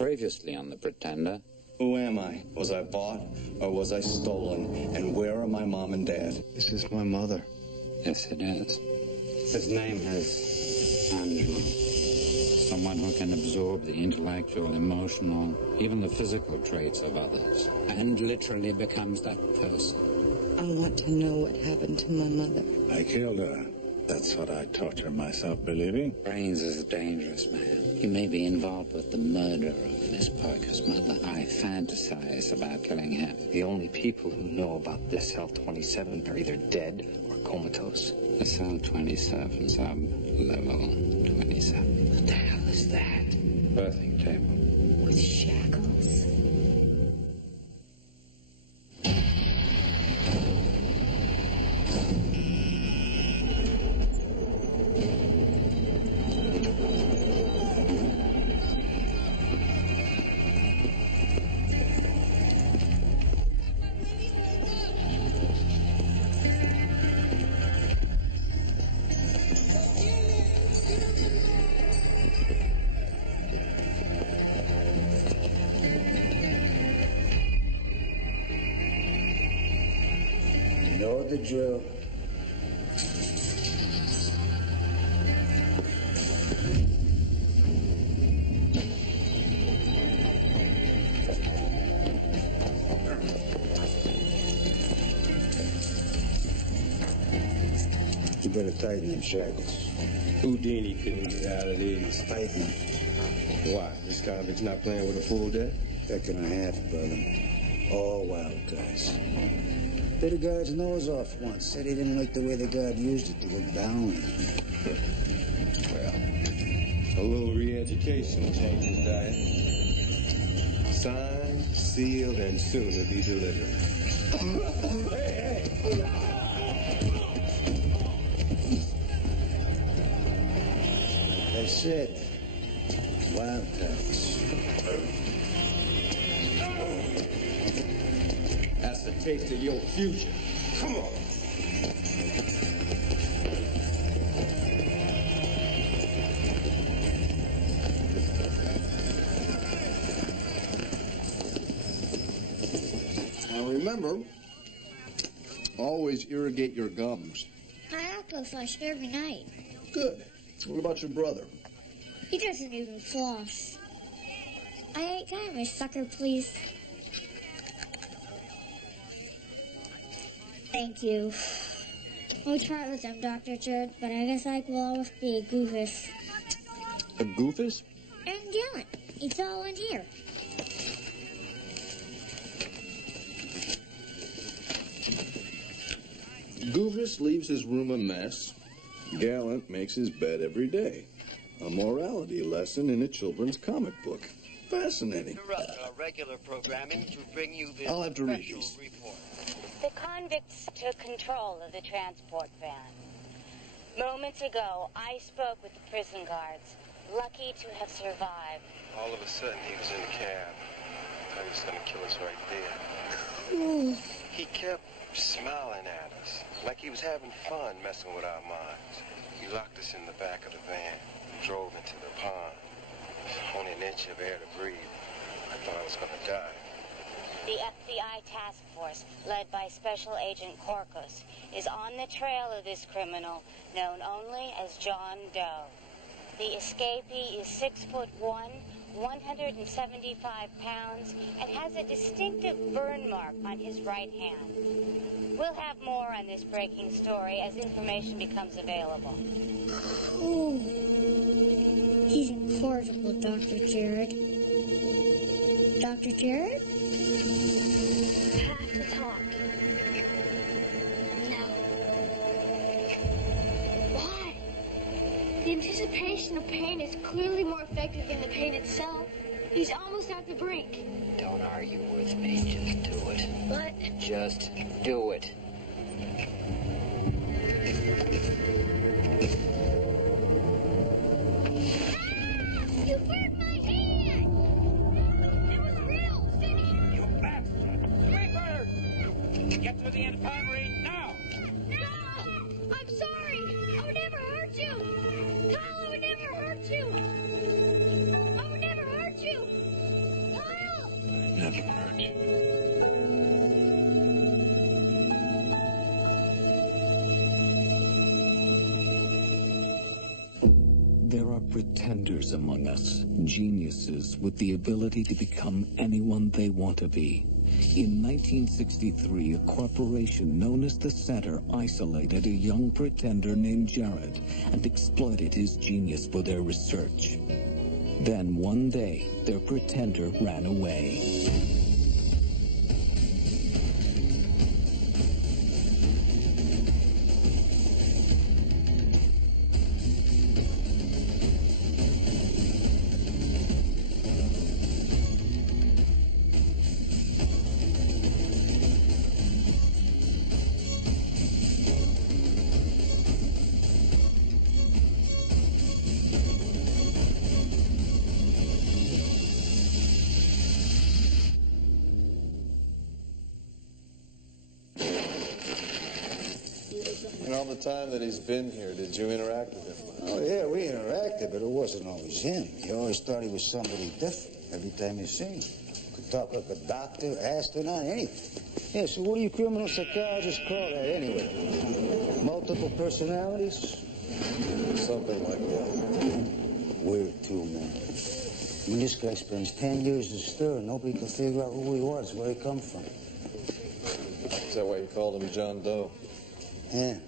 Previously on The Pretender. Who am I? Was I bought or was I stolen? And where are my mom and dad? This is my mother. Yes, it is. His name is Angela. Someone who can absorb the intellectual, emotional, even the physical traits of others. And literally becomes that person. I want to know what happened to my mother. I killed her. That's what I torture myself believing. Brains is a dangerous man. He may be involved with the murder of Miss Parker's mother. I fantasize about killing him. The only people who know about this SL-27 are either dead or comatose. SL-27, sub-level 27. What the hell is that? Birthing table. With shackles. The drill. You better tighten them shackles. Houdini couldn't get out of these. Tighten them. Why? This convict's not playing with a full deck? Deck and a half, brother. All wild guys. Bit a guy's nose off once. Said he didn't like the way the guard used it to look down. Well, a little re-education will change his diet. Signed, sealed, and soon to be delivered. Hey! I said, wildcats. That's the taste of your future. Come on. Now remember, always irrigate your gums. I apple flush every night. Good. What about your brother? He doesn't even floss. Can I have a sucker, please? Thank you. We'll try with them, Dr. Judd, but I guess I will always be a goofus. A goofus? And yelling. It's all in here. Goofus leaves his room a mess. Gallant makes his bed every day. A morality lesson in a children's comic book. Fascinating. Interrupt our regular programming to bring you this I'll have to read special these. report. The convicts took control of the transport van. Moments ago, I spoke with the prison guards, lucky to have survived. All of a sudden, he was in the cab. Thought he was going to kill us right there. He kept smiling at us, like he was having fun messing with our minds. He locked us in the back of the van, drove into the pond. Only an inch of air to breathe. I thought I was going to die. The FBI task force, led by Special Agent Corcus, is on the trail of this criminal, known only as John Doe. The escapee is 6'1", 175 pounds, and has a distinctive burn mark on his right hand. We'll have more on this breaking story as information becomes available. Oh, he's incorrigible, Dr. Jared. Dr. Jared? Have to talk. No. Why? The anticipation of pain is clearly more effective than the pain itself. He's almost at the brink. Don't argue with me. Just do it. But Just do it. you burned my hand! It was real! Finish it! You bastard! Creeper! Get to the infirmary now! No! I'm sorry! I would never hurt you! Kyle, I would never hurt you! I would never hurt you! never hurt you. There are pretenders among us, geniuses with the ability to become anyone they want to be. In 1963, a corporation known as the Center isolated a young pretender named Jared and exploited his genius for their research. Then one day, their pretender ran away. And all the time that he's been here, did you interact with him? Oh, yeah, we interacted, but it wasn't always him. You always thought he was somebody different every time you see him. Could talk like a doctor, astronaut, anything. Yeah, so what do you criminal psychologists call that anyway? Multiple personalities? Something like that. Weird, too, man. I mean, this guy spends 10 years in stir, and nobody can figure out who he was, where he come from. Is that why you called him John Doe? Yeah.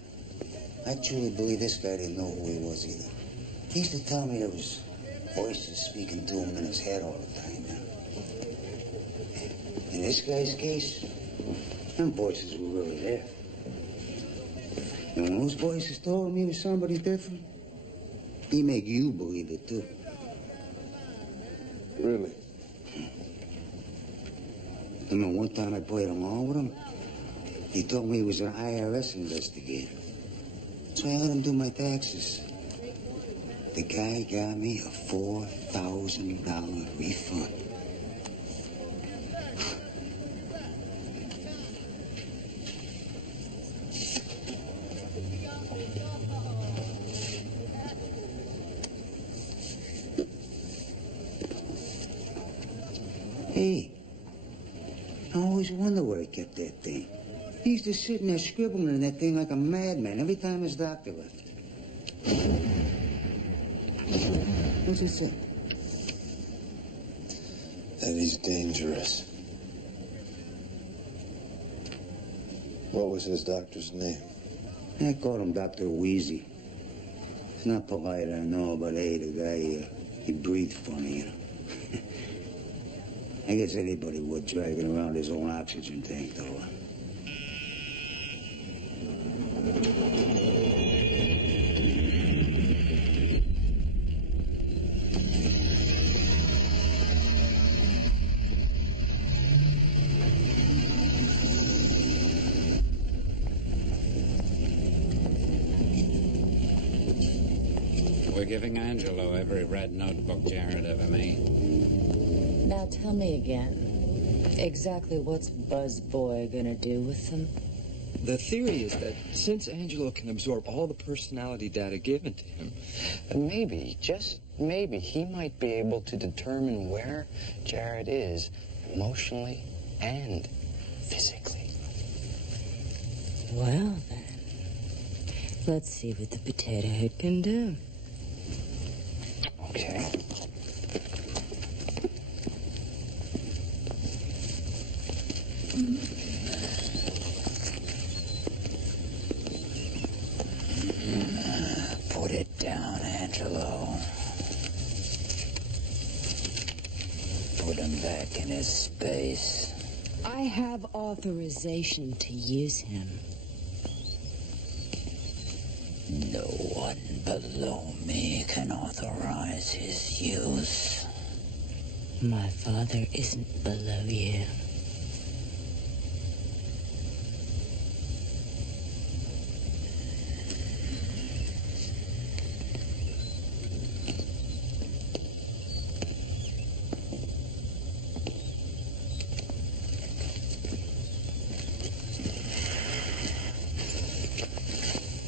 I truly believe this guy didn't know who he was either. He used to tell me there was voices speaking to him in his head all the time, man. In this guy's case, them voices were really there. And when those voices told him he was somebody different, he make you believe it, too. Really? I mean, one time I played along with him. He told me he was an IRS investigator. So I let him do my taxes. The guy got me a $4,000 refund. Hey, I always wonder where he kept that thing. He used to sit in there scribbling in that thing like a madman every time his doctor left. What's he say? That he's dangerous. What was his doctor's name? I called him Dr. Wheezy. It's not polite, I know, but hey, the guy, he breathed funny, you know. I guess anybody would, dragging around his own oxygen tank, though. We're giving Angelo every red notebook Jared ever made. Now tell me again, exactly what's Buzz Boy gonna do with them? The theory is that since Angelo can absorb all the personality data given to him, maybe, just maybe, he might be able to determine where Jared is emotionally and physically. Well, then, let's see what the potato head can do. Okay. Put it down, Angelo. Put him back in his space. I have authorization to use him. No one below me can authorize his use. My father isn't below you.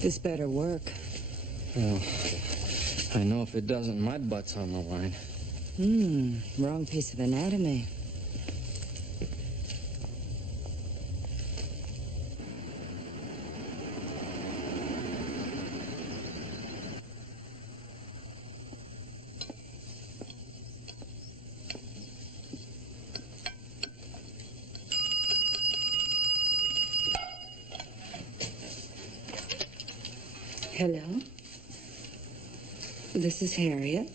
This better work. Well, I know if it doesn't, my butt's on the line. Wrong piece of anatomy. Hello? This is Harriet.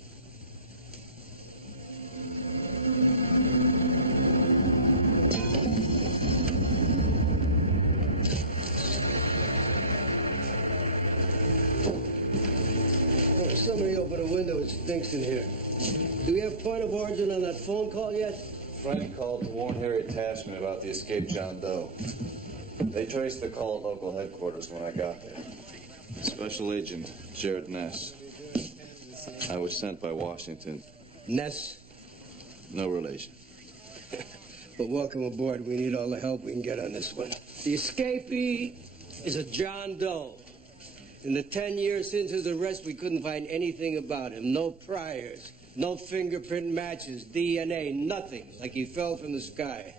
Somebody open a window, it stinks in here. Do we have point of origin on that phone call yet? Friend called to warn Harriet Tashman about the escaped John Doe. They traced the call at local headquarters when I got there. Special Agent Jared Ness. I was sent by Washington. Ness? No relation. But welcome aboard. We need all the help we can get on this one. The escapee is a John Doe. In the 10 years since his arrest, we couldn't find anything about him. No priors, no fingerprint matches, DNA, nothing, like he fell from the sky.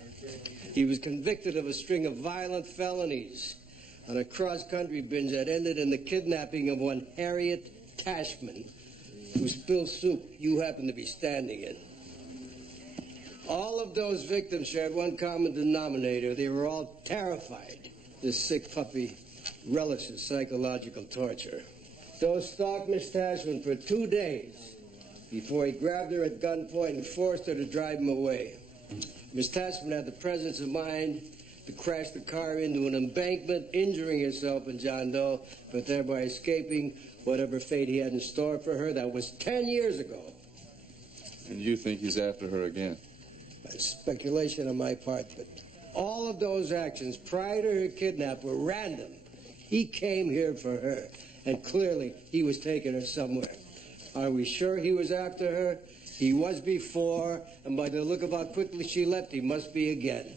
He was convicted of a string of violent felonies on a cross-country binge that ended in the kidnapping of one Harriet Tashman, whose spilled soup you happen to be standing in. All of those victims shared one common denominator. They were all terrified. This sick puppy relishes psychological torture. Doe stalked Miss Tashman for 2 days before he grabbed her at gunpoint and forced her to drive him away. Miss Tashman had the presence of mind to crash the car into an embankment, injuring herself and John Doe, but thereby escaping whatever fate he had in store for her. That was 10 years ago. And you think he's after her again? That's speculation on my part, but all of those actions prior to her kidnap were random. He came here for her, and clearly he was taking her somewhere. Are we sure he was after her? He was before, and by the look of how quickly she left, he must be again.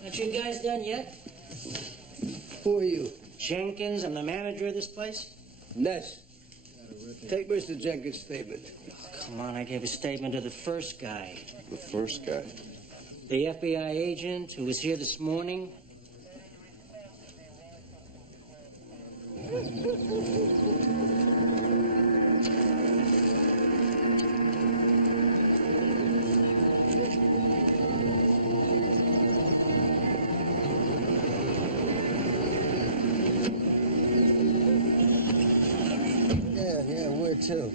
Aren't you guys done yet? Who are you? Jenkins, I'm the manager of this place. Ness, take Mr. Jenkins' statement. Oh, come on, I gave a statement to the first guy. The first guy? The FBI agent who was here this morning. Yeah, where to?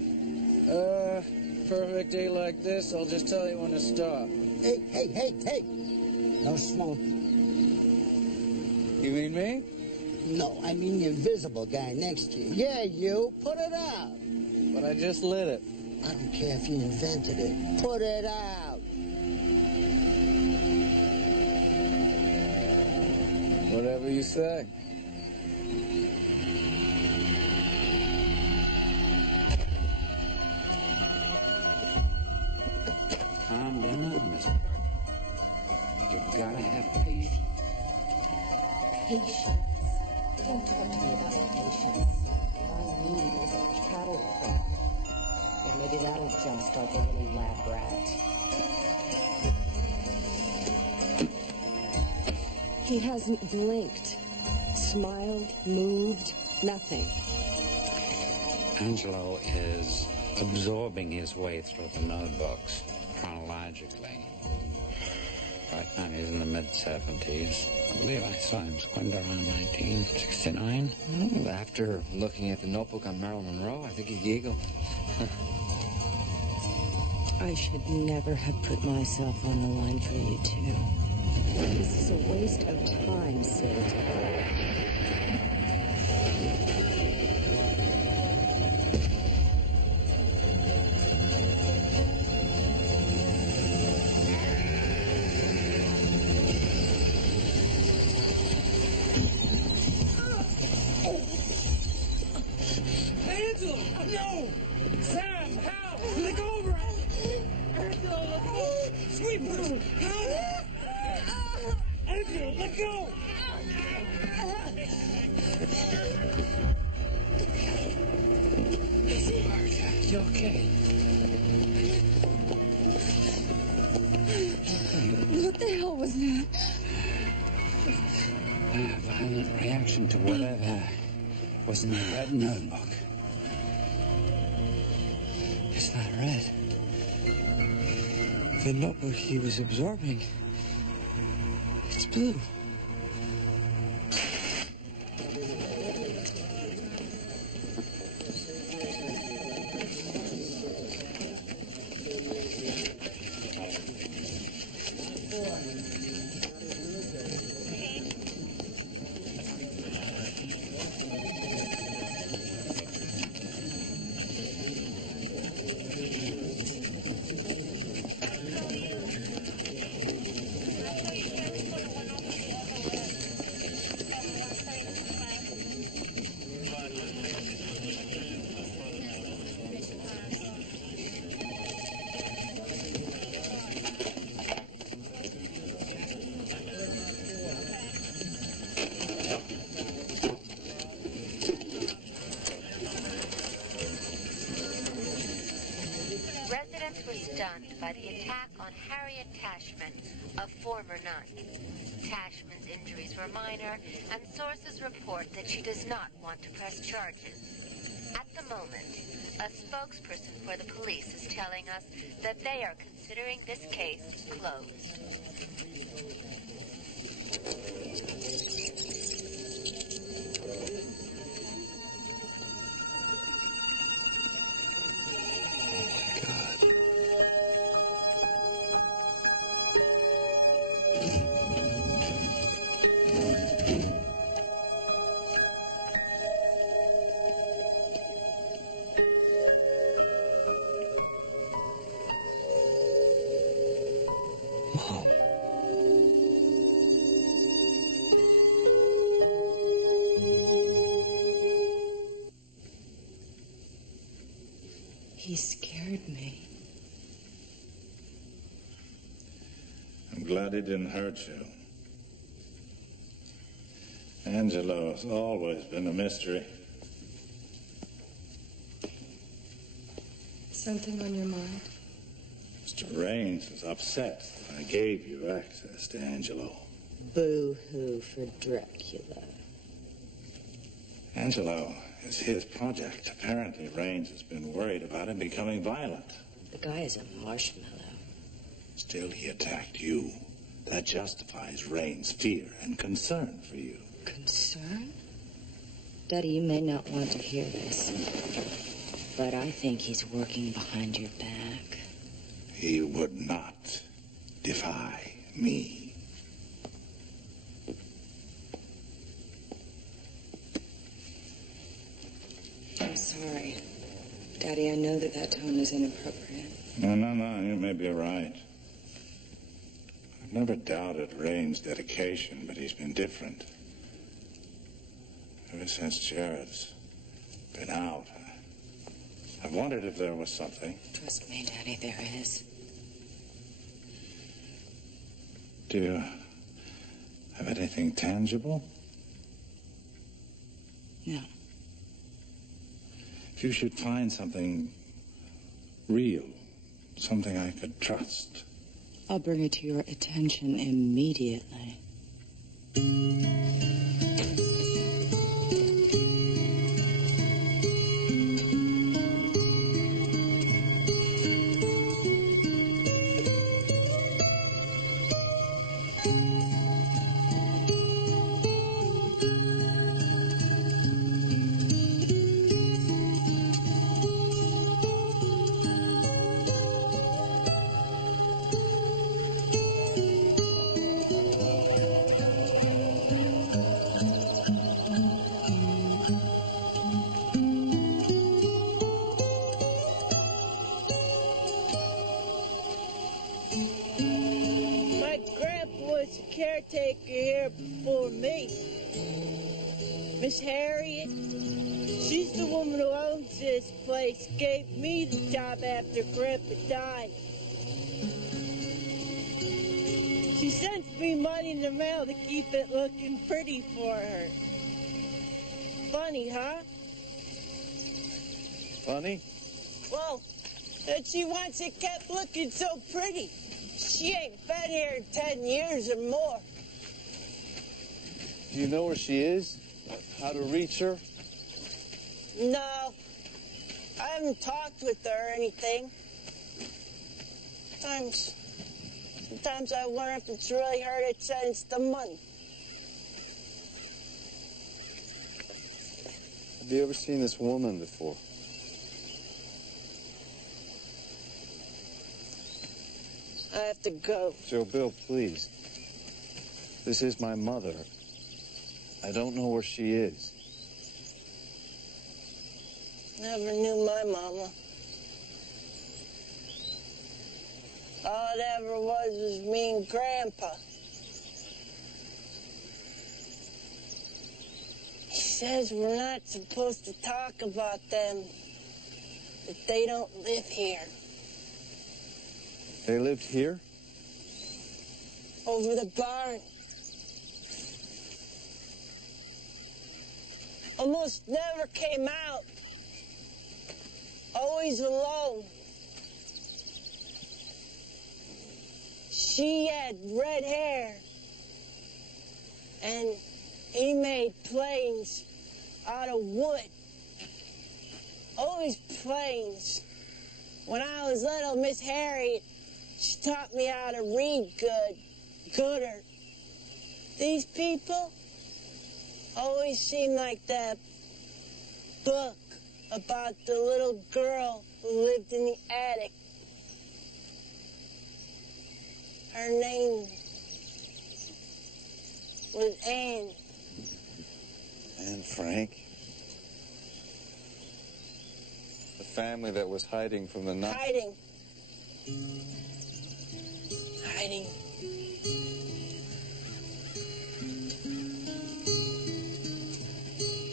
Perfect day like this, I'll just tell you when to stop. Hey. No smoke. You mean me? No, I mean the invisible guy next to you. Yeah, you. Put it out. But I just lit it. I don't care if you invented it. Put it out. Whatever you say. Calm down, Miss Burke. You've got to have patience. Patience. Don't talk to me about patience. What I need is a cattle prod. And maybe that'll jumpstart the little lab rat. He hasn't blinked, smiled, moved, nothing. Angelo is absorbing his way through the notebooks chronologically. Right now he's in the mid-70s. I believe I saw him squint around 1969. Well, after looking at the notebook on Marilyn Monroe, I think he giggled. I should never have put myself on the line for you two. This is a waste of time, Sid. Angela! No! Sam, help! Let go over! Angela, let go! Sweepers! Help! Angela, let go! You okay? What the hell was that? A violent reaction to whatever was in the red notebook. It's not red. The notebook he was absorbing, it's blue. attack on Harriet Tashman, a former nun. Tashman's injuries were minor, and sources report that she does not want to press charges. At the moment, a spokesperson for the police is telling us that they are considering this case closed. He scared me. I'm glad he didn't hurt you. Angelo's always been a mystery. Something on your mind? Mr. Raines was upset that I gave you access to Angelo. Boo-hoo for Dracula. Angelo is his project. Apparently, Raines has been worried about him becoming violent. The guy is a marshmallow. Still, he attacked you. That justifies Raines' fear and concern for you. Concern? Daddy, you may not want to hear this, but I think he's working behind your back. He would not defy me. I'm sorry. Daddy, I know that tone is inappropriate. No, you may be right. I've never doubted Raines' dedication, but he's been different. Ever since Jared's been out, I've wondered if there was something. Trust me, Daddy, there is. Do you have anything tangible? No. If you should find something real, something I could trust. I'll bring it to your attention immediately. Caretaker here before me. Miss Harriet, she's the woman who owns this place, gave me the job after Grandpa died. She sends me money in the mail to keep it looking pretty for her. Funny, huh? Funny? Well, that she wants it kept looking so pretty. She ain't been here 10 years or more. Do you know where she is? How to reach her? No. I haven't talked with her or anything. Sometimes I wonder if it's really her that sends the money. Have you ever seen this woman before? I have to go. Joe Bill, please. This is my mother. I don't know where she is. Never knew my mama. All it ever was me and Grandpa. He says we're not supposed to talk about them, that they don't live here. They lived here? Over the barn. Almost never came out. Always alone. She had red hair. And he made planes out of wood. Always planes. When I was little, Miss Harriet, she taught me how to read gooder. These people always seem like that book about the little girl who lived in the attic. Her name was Anne. And Frank? The family that was hiding from the night. Hiding.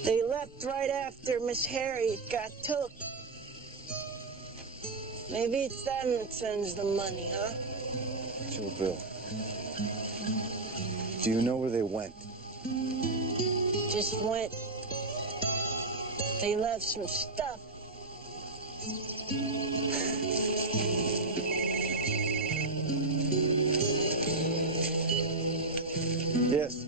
They left right after Miss Harriet got took. Maybe it's them that sends the money, huh? Joe Bill. Do you know where they went? Just went. They left some stuff. Yes.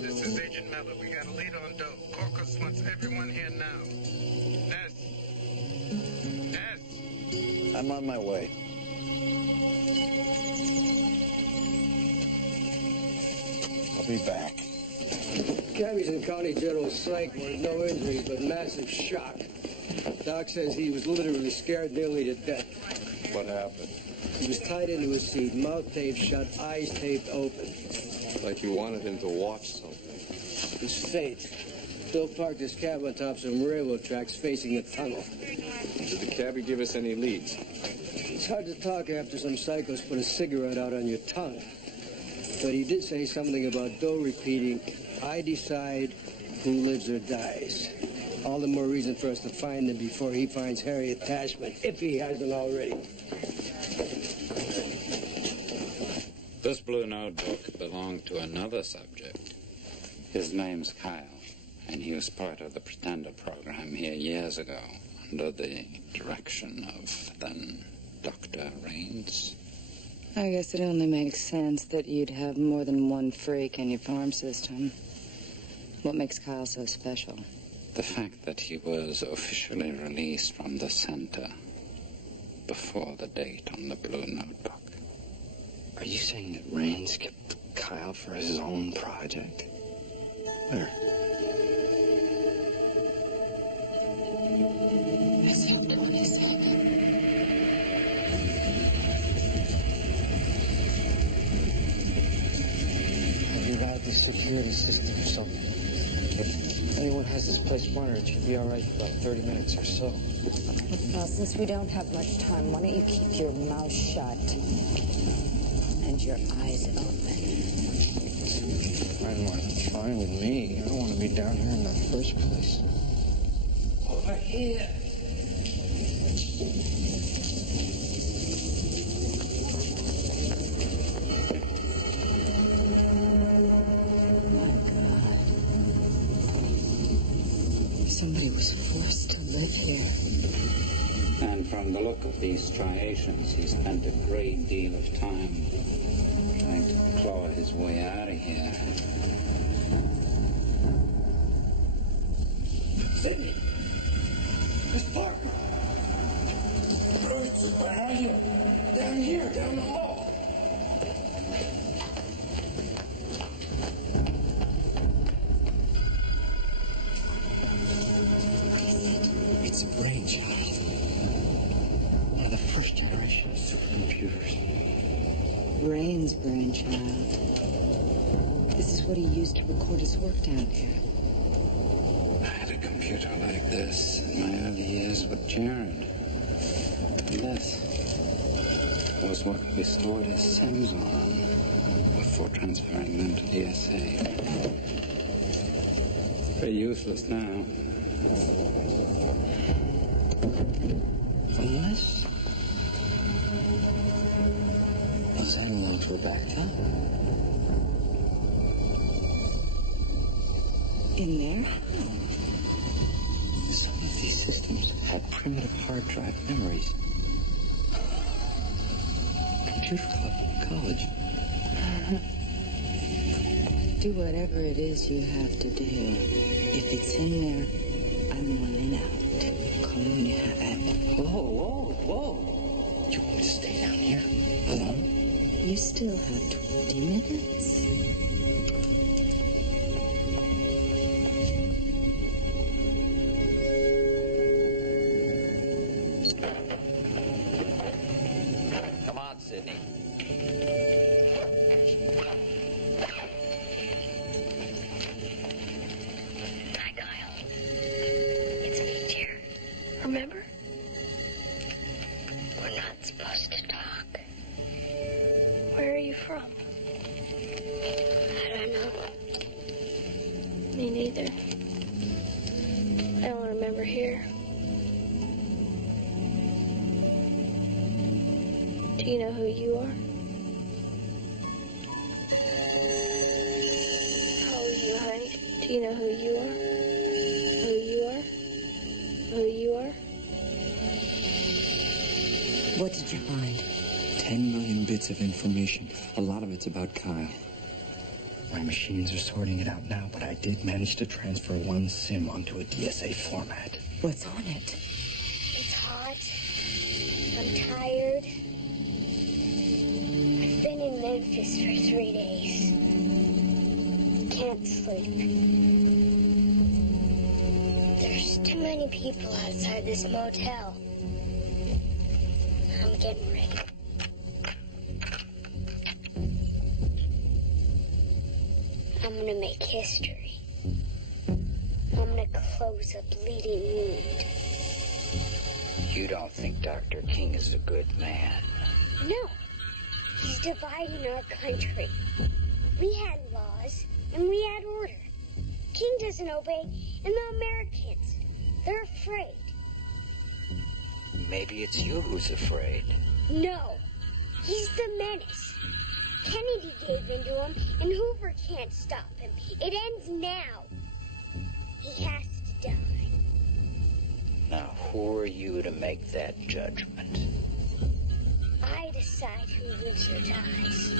This is Agent Mellor. We got a lead on Doe. Corcus wants everyone here now. Ness. I'm on my way. I'll be back. Cabby's in County General Psych with no injuries but massive shock. Doc says he was literally scared nearly to death. What happened? He was tied into his seat, mouth taped shut, eyes taped open. Like you wanted him to watch something. His fate. Bill parked his cab on top some railroad tracks facing the tunnel. Did the cabbie give us any leads? It's hard to talk after some psychos put a cigarette out on your tongue. But he did say something about Doe repeating, "I decide who lives or dies." All the more reason for us to find him before he finds Harriet Tashman, if he hasn't already. This blue notebook belonged to another subject. His name's Kyle, and he was part of the Pretender program here years ago, under the direction of then Dr. Raines. I guess it only makes sense that you'd have more than one freak in your farm system. What makes Kyle so special? The fact that he was officially released from the center before the date on the blue notebook. Are you saying that Raines kept Kyle for his own project? Where? S01E21. I'll be out the security system or something. If anyone has this place monitored, it should be all right for about 30 minutes or so. Well, since we don't have much time, why don't you keep your mouth shut and your eyes open? Fine with me. I don't want to be down here in the first place. Over here. Somebody was forced to live here. And from the look of these striations, he spent a great deal of time trying to claw his way out of here. Sidney! Miss Parker! Bruce, where are you? Down here, down the hall. It's a brainchild. One of the first generation of supercomputers. Raines' brainchild. This is what he used to record his work down here. I had a computer like this in my early years with Jared. And this was what we stored his SIMs on before transferring them to DSA. Pretty useless now. Unless those analogs were backed up. In there? Some of these systems had primitive hard drive memories. Computer club, college. Do whatever it is you have to do. If it's in there, I'm running out. Call me when you have it. Whoa. You want me to stay down here alone? You still have 20 minutes. Come on, Sidney. Hi, Kyle. It's me, dear. Remember? We're not supposed to talk. Where are you from? I don't know. Me neither. I don't remember here. Do you know who you are? How are you, honey? Do you know who you are? Who you are? Who you are? What did you find? 10 million bits of information. A lot of it's about Kyle. My machines are sorting it out now, but I did manage to transfer one SIM onto a DSA format. What's on it? It's hot. I'm tired. I've been in Memphis for 3 days. Can't sleep. There's too many people outside this motel. I'm getting ready. I'm gonna make history. I'm gonna close a bleeding wound. You don't think Dr. King is a good man? No. He's dividing our country. We had laws, and we had order. King doesn't obey, and the Americans, they're afraid. Maybe it's you who's afraid. No. He's the menace. Kennedy gave in to him, and Hoover can't stop him. It ends now. He has to die. Now, who are you to make that judgment? I decide who lives or dies.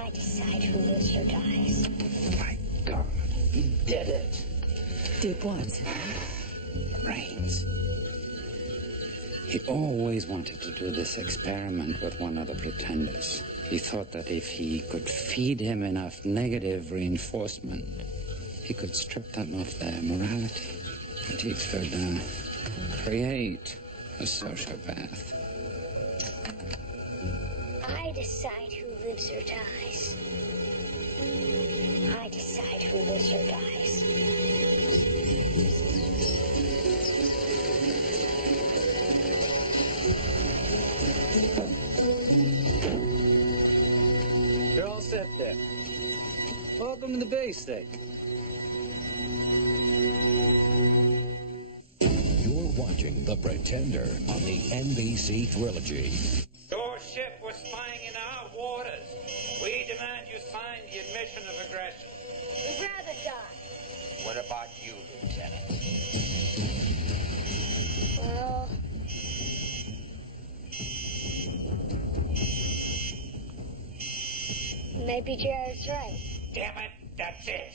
I decide who lives or dies. My God, you did it. Did what? Rains. He always wanted to do this experiment with one of the pretenders. He thought that if he could feed him enough negative reinforcement, he could strip them of their morality. And he could create a sociopath. I decide who lives or dies. I decide who lives or dies. You're all set there. Welcome to the Bay State. You're watching The Pretender on the NBC Trilogy. Your ship was spying in our waters. We demand you sign the admission of aggression. We'd rather die. What about you, Lieutenant? Well, maybe Jared's right. Damn it, that's it.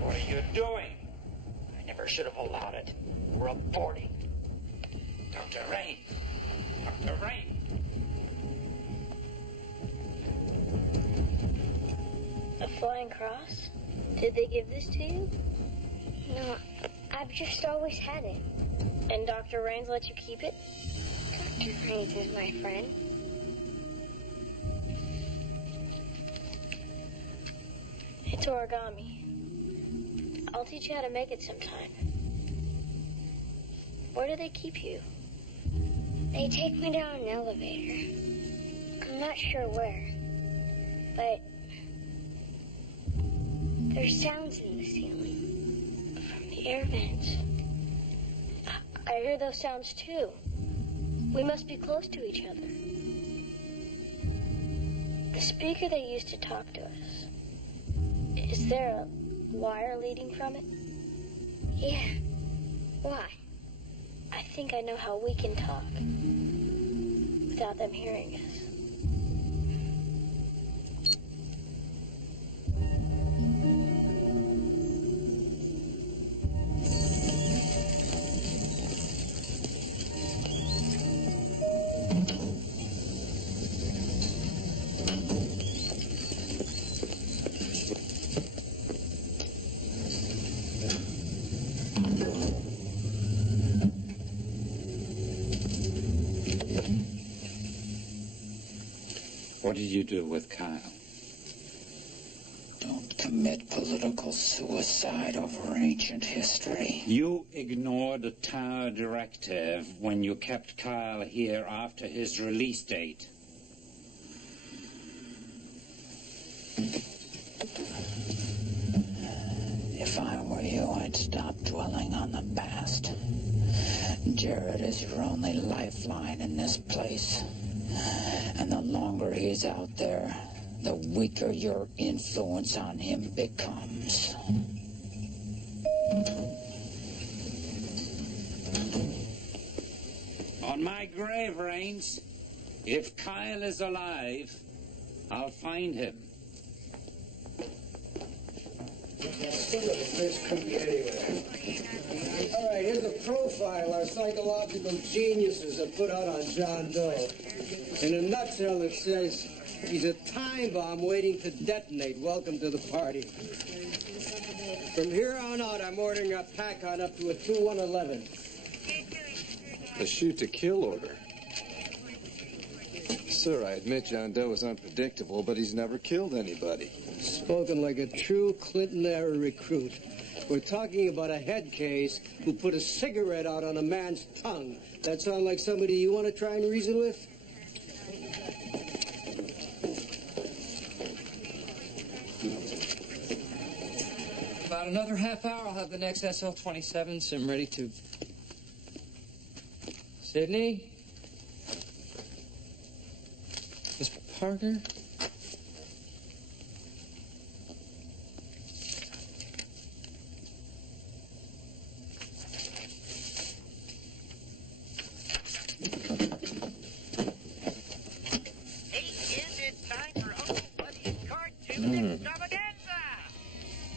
What are you doing? I never should have allowed it. We're aborting. Dr. Rain. Dr. Rain. A flying cross? Did they give this to you? No, I've just always had it. And Dr. Rains let you keep it? Dr. Rains is my friend. It's origami. I'll teach you how to make it sometime. Where do they keep you? They take me down an elevator. I'm not sure where, but there's sounds in the ceiling from the air vents. I hear those sounds too. We must be close to each other. The speaker they used to talk to us. Is there a wire leading from it? Yeah. Why? I think I know how we can talk. without them hearing us. What did you do with Kyle? Don't commit political suicide over ancient history. You ignored a tower directive when you kept Kyle here after his release date. If I were you, I'd stop dwelling on the past. Jared is your only lifeline in this place. And the longer he's out there, the weaker your influence on him becomes. On my grave, Rains, if Kyle is alive, I'll find him. This could be anywhere. All right, here's a profile our psychological geniuses have put out on John Doe. In a nutshell, it says he's a time bomb waiting to detonate. Welcome to the party. From here on out, I'm ordering a pack on up to a 2-1-11. A shoot-to-kill order. Sir, I admit John Doe is unpredictable, but he's never killed anybody. Spoken like a true Clinton-era recruit. We're talking about a head case who put a cigarette out on a man's tongue. That sound like somebody you want to try and reason with? About another half hour, I'll have the next SL27 sim ready to... Sydney? Miss Parker?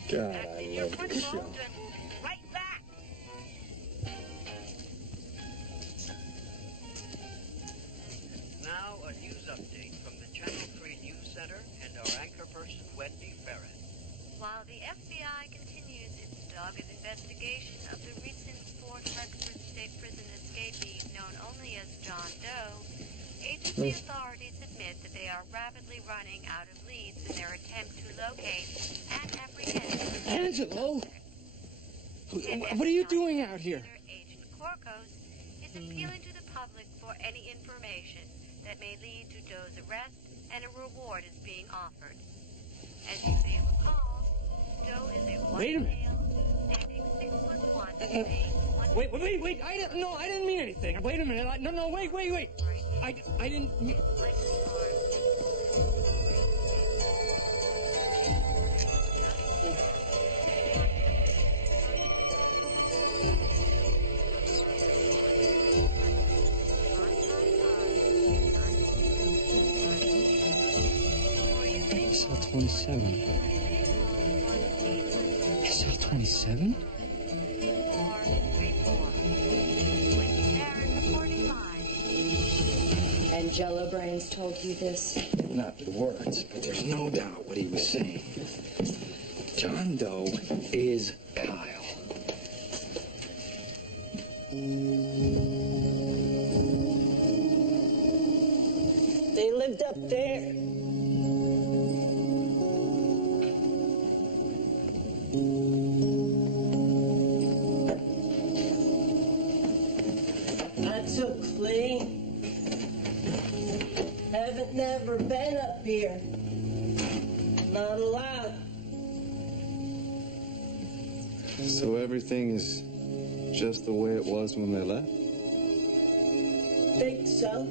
God, I love this show. Right back. Now a news update from the Channel 3 News Center and our anchor person, Wendy Ferret. While the FBI continues its dogged investigation of the recent Fort Rexford State Prison escapee known only as John Doe, agency authorities admit that they are rapidly running out of leads in their attempt to locate and apprehend... Angelo? What are you doing out here? Agent Corcos is appealing to the public for any information that may lead to Doe's arrest, and a reward is being offered. As you may recall, Doe is a white-male, standing 6'1", Wait. I didn't mean anything. Wait a minute. No, wait. I didn't mean... SL27. SL27? Angela Brains told you this? Not the words, but there's no doubt what he was saying. John Doe is Kyle. They lived up there. Not so clean. Haven't never been up here. Not allowed. So everything is just the way it was when they left? Think so.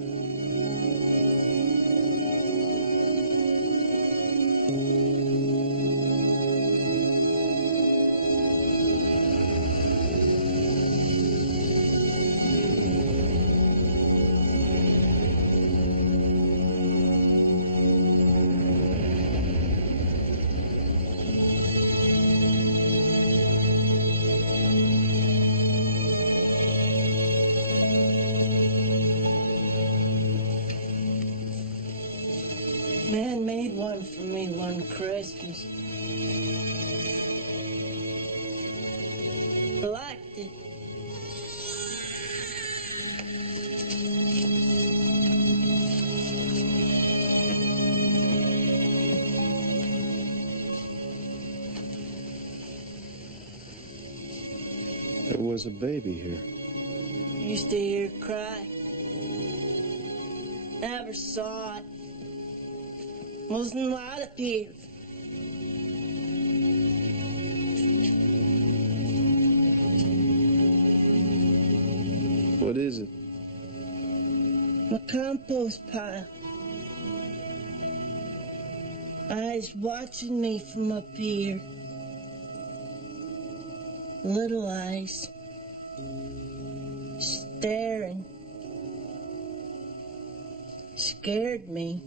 Man made one for me one Christmas. I liked it. There was a baby here. Used to hear her cry. Never saw it. Wasn't allowed up here. What is it? My compost pile. Eyes watching me from up here. Little eyes. Staring. Scared me.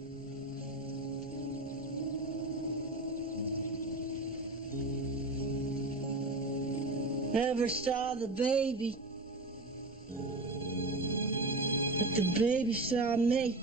Never saw the baby. But the baby saw me.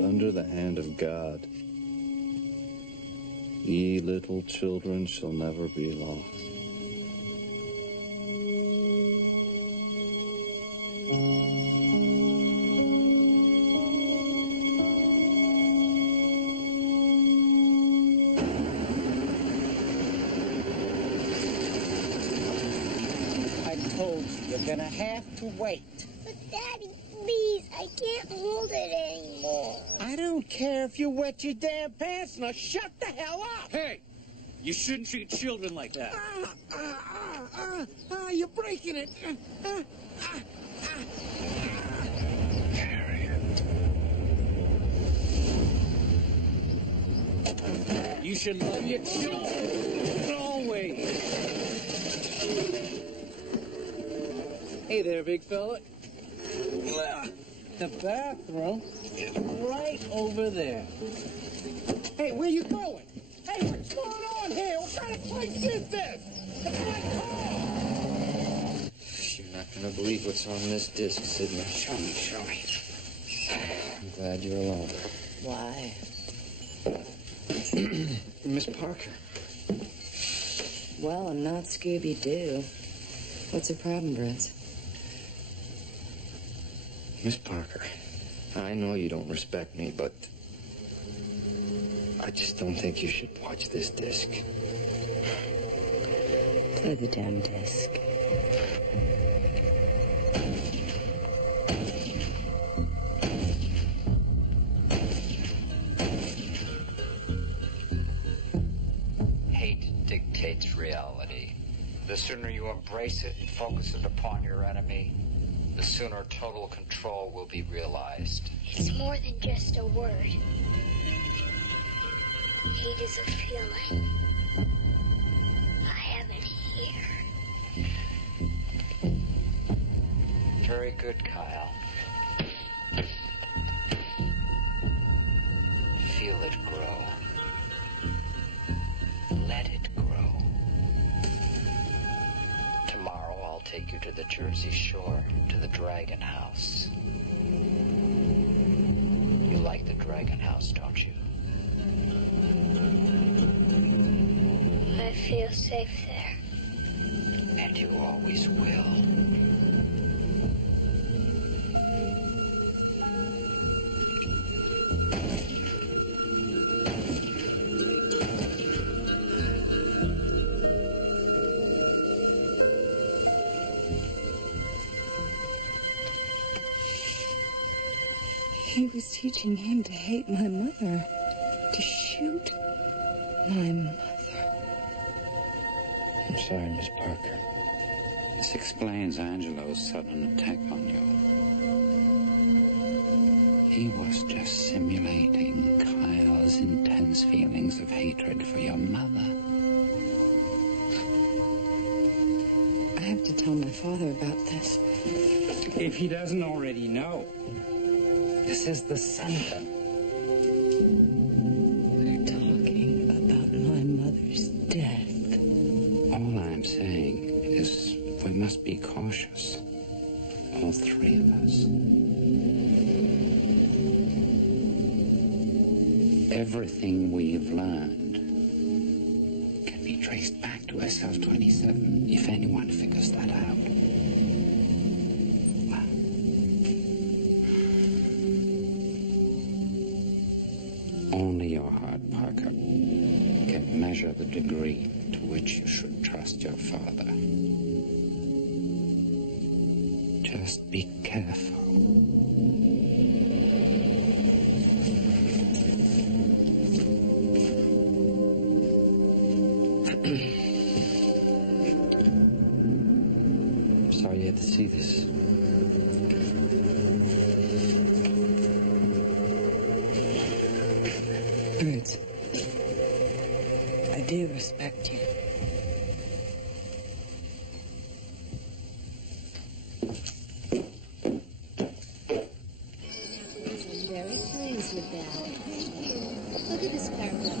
Under the hand of God, ye little children shall never be lost. I told you, you're gonna have to wait. But Daddy, please, I can't hold it anymore. I don't care if you wet your damn pants. Now shut the hell up! Hey! You shouldn't treat children like that. You're breaking it. You should love your children. Always. Hey there, big fella. The bathroom is right over there. Hey, where you going? Hey, what's going on here? What kind of place is this? It's my car! You're not gonna believe what's on this disc, Sidney. Show me. I'm glad you're alone. Why? Miss Parker. Well, I'm not Scooby-Doo. What's the problem, Brent? Miss Parker, I know you don't respect me, but I just don't think you should watch this disc. Play the damn disc. Hate dictates reality. The sooner you embrace it and focus it upon your enemy, the sooner total control will be realized. It's more than just a word. Hate is a feeling. I have it here. Very good, Kyle. Feel it grow. Let it grow. Tomorrow I'll take you to the Jersey Shore, to the Dragon House. You like the Dragon House, don't you? I feel safe there. And you always will. He was teaching him to hate my mother. To shoot my mother. I'm sorry, Miss Parker. This explains Angelo's sudden attack on you. He was just simulating Kyle's intense feelings of hatred for your mother. I have to tell my father about this. If he doesn't already know, this is the center. They're talking about my mother's death. All I'm saying is we must be cautious. All three of us. Everything we've learned can be traced back to SF-27 if anyone figures that out. Only your heart, Parker, can measure the degree to which you should trust your father. Just be careful. I'm sorry you had to see this. Birds, I do respect you. I'm very pleased with that. Look at this paragraph.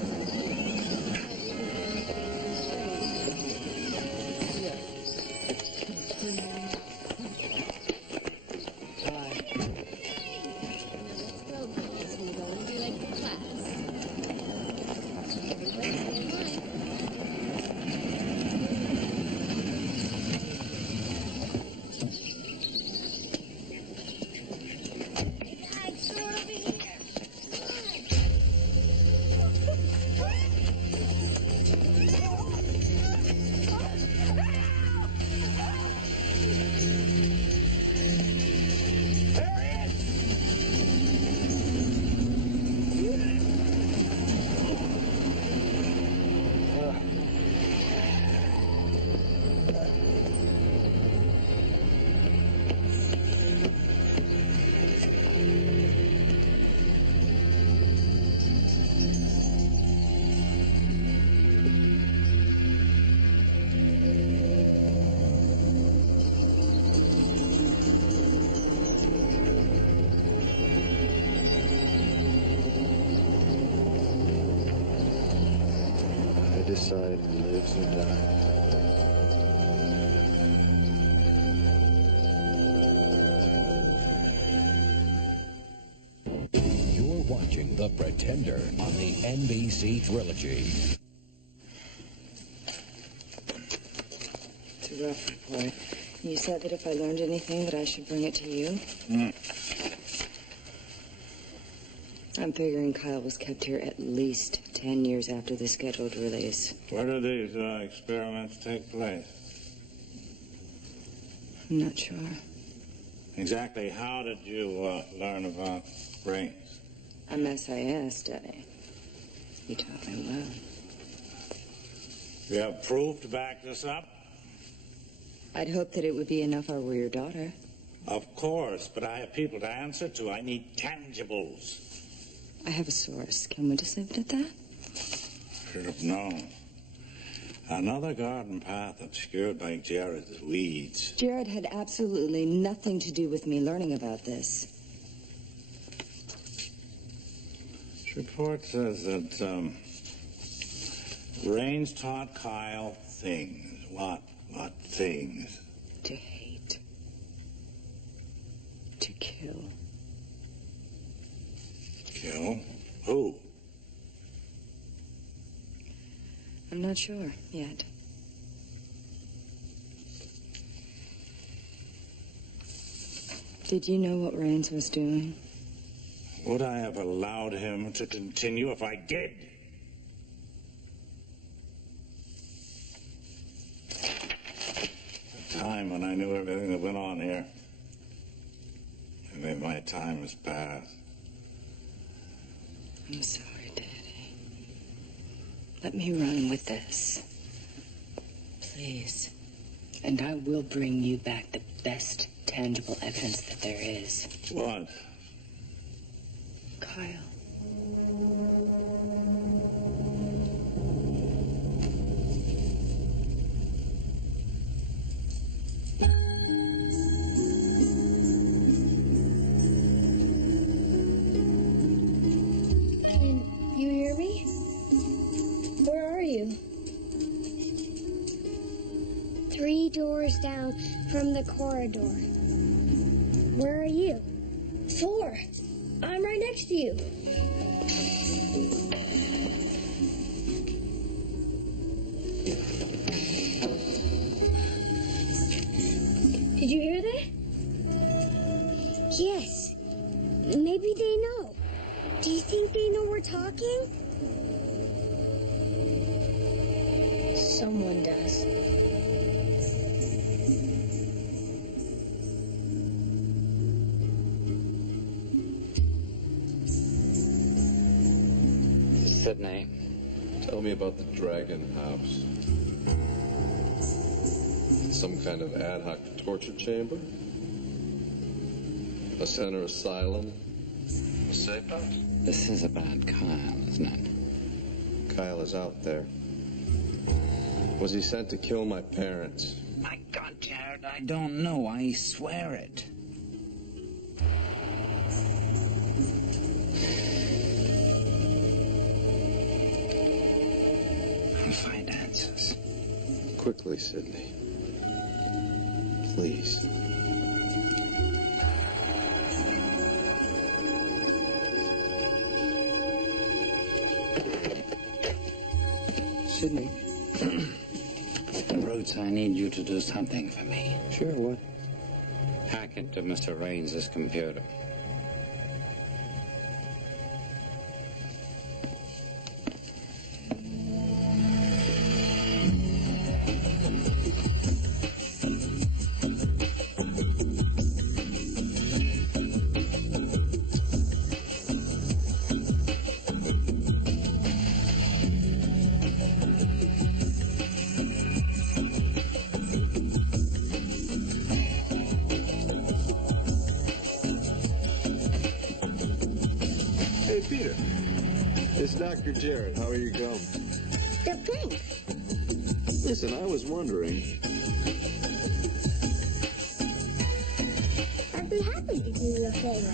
Decide who lives or dies. You're watching The Pretender on the NBC Trilogy. It's a rough report. You said that if I learned anything that I should bring it to you? I'm figuring Kyle was kept here at least 10 years after the scheduled release. Where do these experiments take place? I'm not sure. Exactly how did you learn about brains? I'm SIS study. You taught me well. You have proof to back this up? I'd hope that it would be enough I were your daughter. Of course, but I have people to answer to. I need tangibles. I have a source. Can we just leave it at that? Should have known. Another garden path obscured by Jared's weeds. Jared had absolutely nothing to do with me learning about this. This report says that Raines taught Kyle things. What things? To hate. To kill. Kill? Who? I'm not sure yet. Did you know what Raines was doing? Would I have allowed him to continue if I did? The time when I knew everything that went on here. Maybe my time has passed. I'm sorry, Daddy. Let me run with this. Please. And I will bring you back the best tangible evidence that there is. What? Kyle. Can you hear me? Where are you? 3 doors down from the corridor. Where are you? 4. I'm right next to you. Did you hear that? Yes. Maybe they know. Do you think they know we're talking? Someone does. Sydney. Tell me about the Dragon House. Some kind of ad hoc torture chamber? A center asylum? A safe house? This is about Kyle, isn't it? Kyle is out there. Was he sent to kill my parents? My God, Jared, I don't know. I swear it. I'll find answers. Quickly, Sydney. Please. Sydney. Roots, I need you to do something for me. Sure, what? Hack into Mr. Raines's computer. Hey, Peter. It's Dr. Jarrett. How are you going? They're pink. Listen, I was wondering. I'd be happy to do you a favor.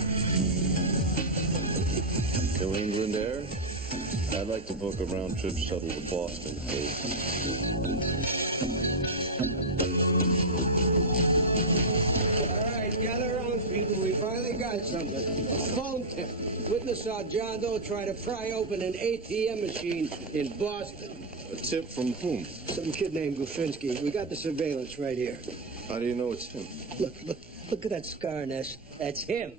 New England Air? I'd like to book a round-trip shuttle to Boston, please. All right, gather around, people. We finally got something. Phone tip. Witness saw John Doe try to pry open an ATM machine in Boston. A tip from whom? Some kid named Gufinski. We got the surveillance right here. How do you know it's him? Look at that scar, Ness. That's him.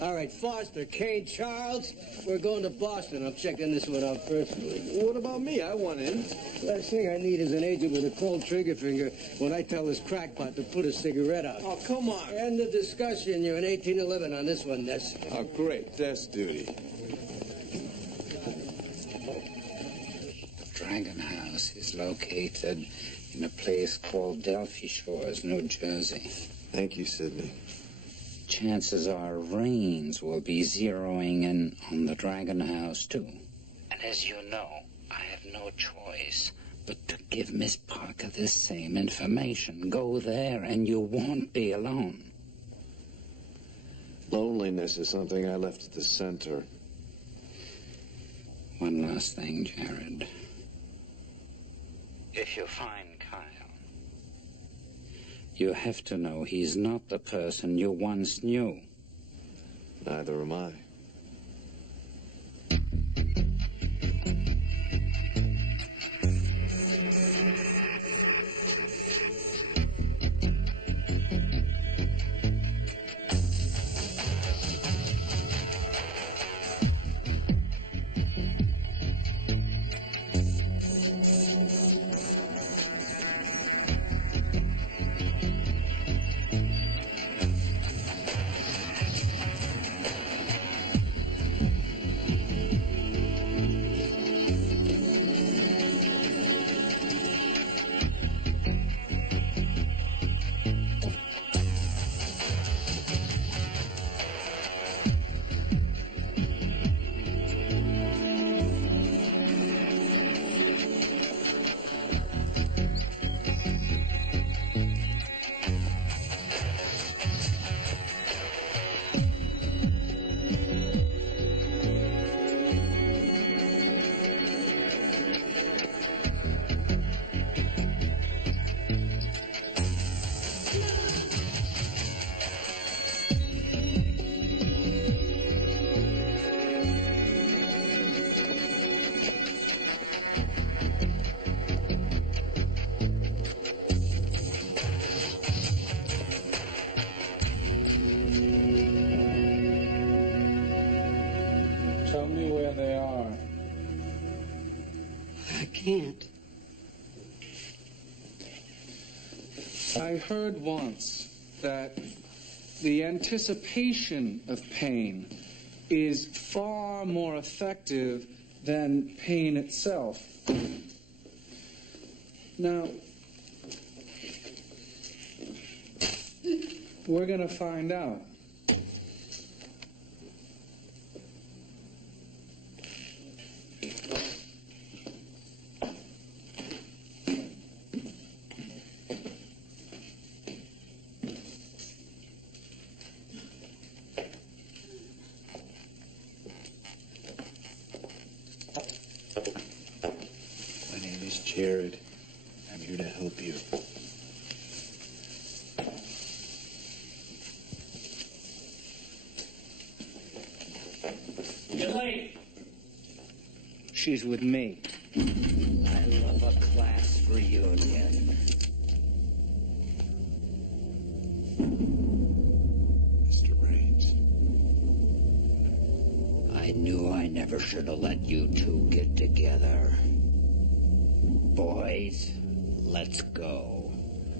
All right, Foster, Kane, Charles, we're going to Boston. I'm checking this one out personally. What about me? I want in. Last thing I need is an agent with a cold trigger finger when I tell this crackpot to put a cigarette out. Oh, come on. End of discussion. You're in 1811 on this one, Ness. Oh, great. Desk duty. The Dragon House is located in a place called Delphi Shores, New Jersey. Thank you, Sydney. Chances are Raines will be zeroing in on the Dragon House, too. And as you know, I have no choice but to give Miss Parker the same information. Go there and you won't be alone. Loneliness is something I left at the center. One last thing, Jared. If you find Kyle, you have to know he's not the person you once knew. Neither am I. Tell me where they are. I can't. I heard once that the anticipation of pain is far more effective than pain itself. Now, we're going to find out. My name is Jared. I'm here to help you. You're late. She's with me. I love a class reunion. Mr. Raines. I knew I never should have let you two get together. Boys, let's go.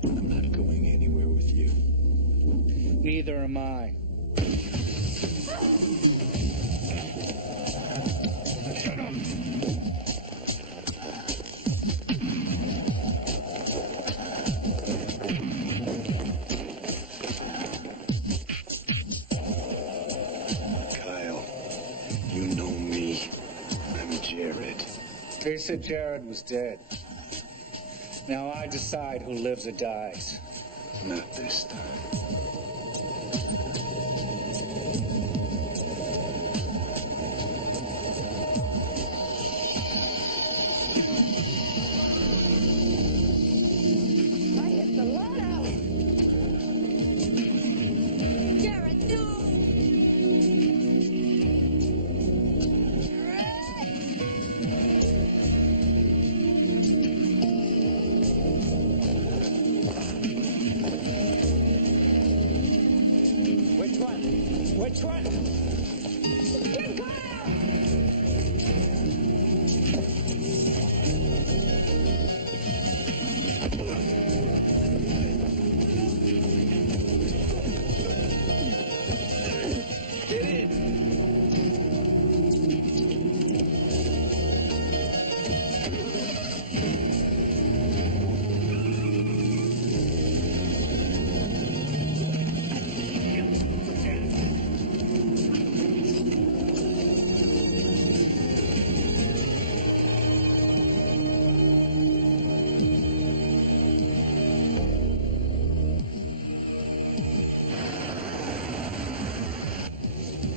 I'm not going anywhere with you. Neither am I. Kyle, you know me. I'm Jared. They said Jared was dead. Now I decide who lives or dies. Not this time. I hit the lot out. Jared, no! Which one? Which one? Get Kyle! Get in.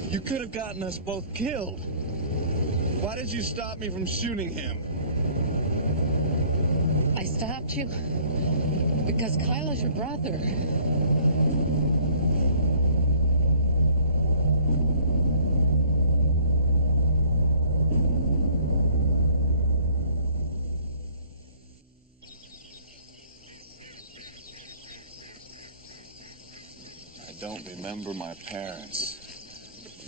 You could have gotten us both killed. Why did you stop me from shooting him? I stopped you because Kyle is your brother. I don't remember my parents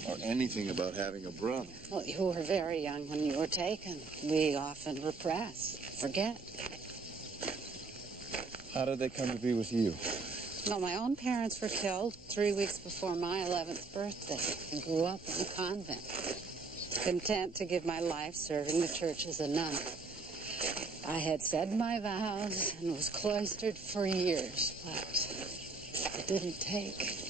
or anything about having a brother. Well, you were very young when you were taken. We often repress, forget. How did they come to be with you? Well, my own parents were killed 3 weeks before my 11th birthday. I grew up in a convent, content to give my life serving the church as a nun. I had said my vows and was cloistered for years, but it didn't take.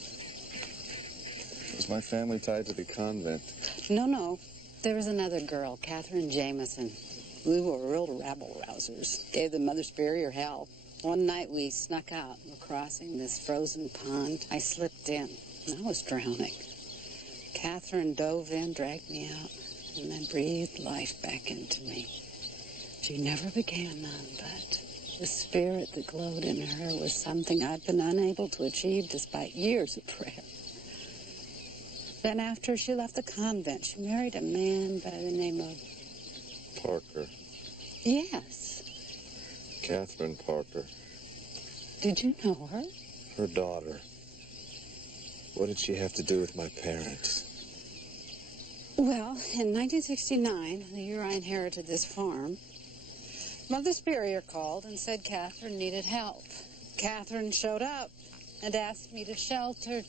Was my family tied to the convent? No. There was another girl, Catherine Jameson. We were real rabble-rousers. Gave the Mother Superior hell. One night we snuck out. We're crossing this frozen pond. I slipped in, and I was drowning. Catherine dove in, dragged me out, and then breathed life back into me. She never became a nun, but the spirit that glowed in her was something I'd been unable to achieve despite years of prayer. Then after she left the convent, she married a man by the name of... Parker. Yes. Catherine Parker. Did you know her? Her daughter. What did she have to do with my parents? Well, in 1969, the year I inherited this farm, Mother Superior called and said Catherine needed help. Catherine showed up and asked me to shelter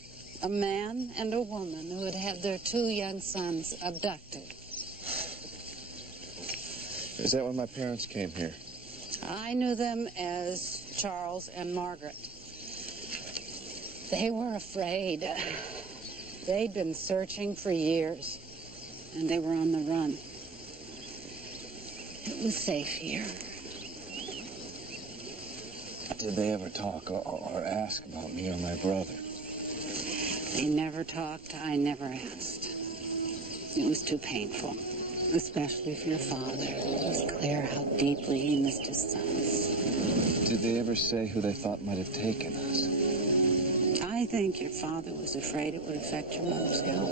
a man and a woman who had had their 2 young sons abducted. Is that when my parents came here? I knew them as Charles and Margaret. They were afraid. They'd been searching for years, and they were on the run. It was safe here. Did they ever talk or ask about me or my brother? They never talked. I never asked. It was too painful, especially for your father. It was clear how deeply he missed his sons. Did they ever say who they thought might have taken us? I think your father was afraid it would affect your mother's health.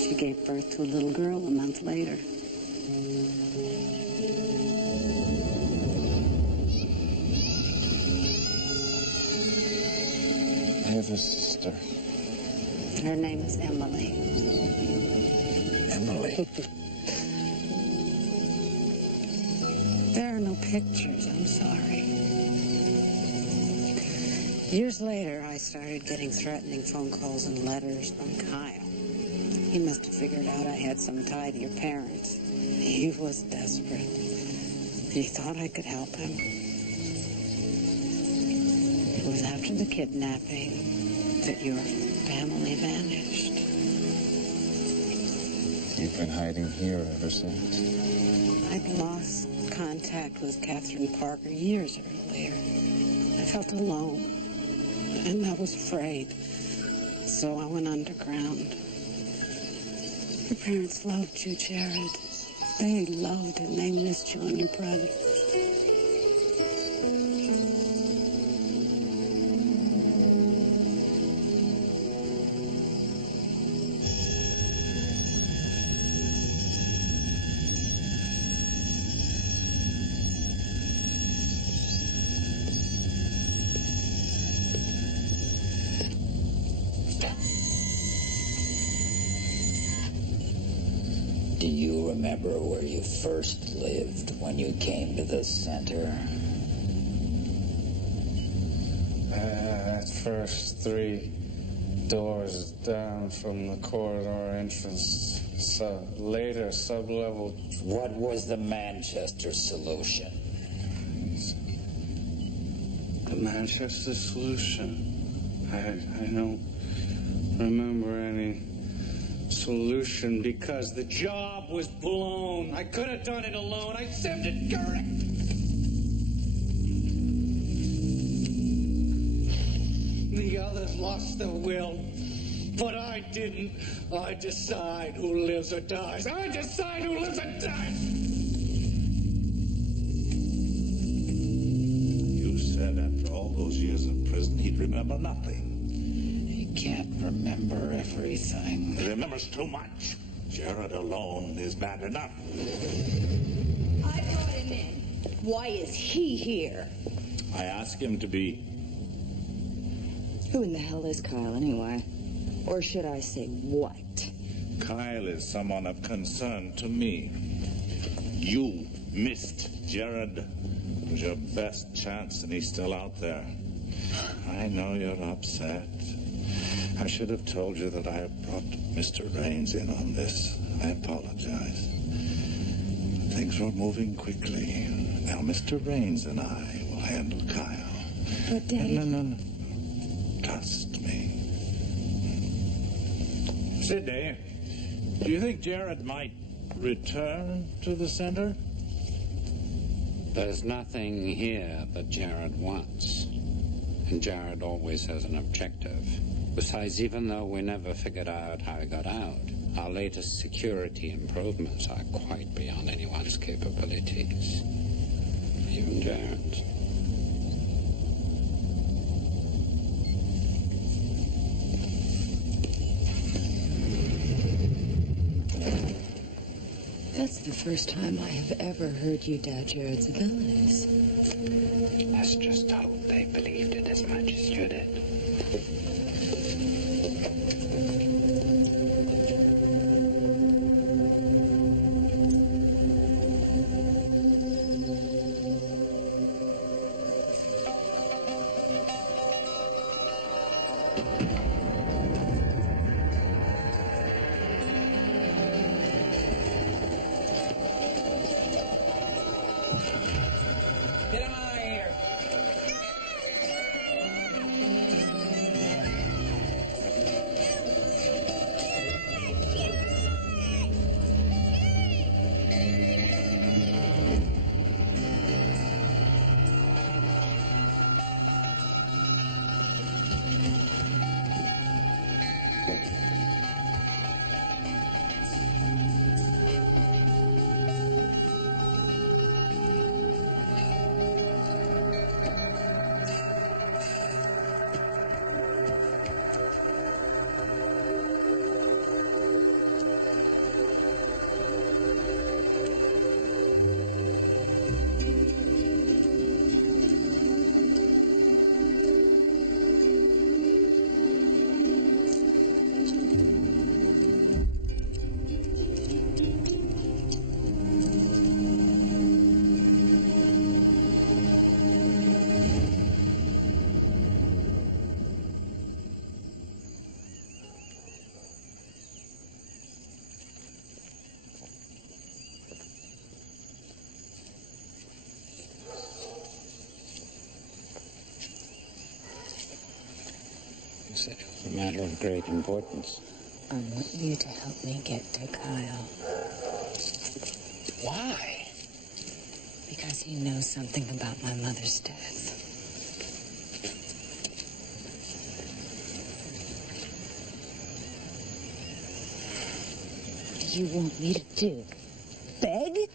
She gave birth to a little girl a month later. I have a sister. Her name is Emily. Emily? There are no pictures, I'm sorry. Years later, I started getting threatening phone calls and letters from Kyle. He must have figured out I had some tie to your parents. He was desperate. He thought I could help him. It was after the kidnapping that your family vanished. You've been hiding here ever since? I'd lost contact with Catherine Parker years earlier. I felt alone, and I was afraid. So I went underground. Your parents loved you, Jared. They loved and they missed you and your brother. Do you remember where you first lived when you came to the center? At first, 3 doors down from the corridor entrance. So later, sub-level. What was the Manchester solution? The Manchester solution? I don't remember any solution because the job was blown. I could have done it alone. I served it correct. The others lost their will, but I didn't. I decide who lives or dies. I decide who lives or dies. You said after all those years in prison, he'd remember nothing. He can't remember everything. He remembers too much. Jared alone is bad enough. I brought him in. Why is he here? I asked him to be. Who in the hell is Kyle, anyway? Or should I say, what? Kyle is someone of concern to me. You missed Jared. It was your best chance, and he's still out there. I know you're upset. I should have told you that I have brought Mr. Raines in on this. I apologize. Things were moving quickly. Now, Mr. Raines and I will handle Kyle. But, Daddy... No. Trust me. Sidney, do you think Jared might return to the center? There's nothing here that Jared wants. And Jared always has an objective. Besides, even though we never figured out how he got out, our latest security improvements are quite beyond anyone's capabilities. Even Jared's. That's the first time I have ever heard you doubt Jared's abilities. Let's just hope they believed it as much as you did. Get him out of here. You said it was a matter of great importance. I want you to help me get to Kyle. Why? Because he knows something about my mother's death. What do you want me to do? Beg?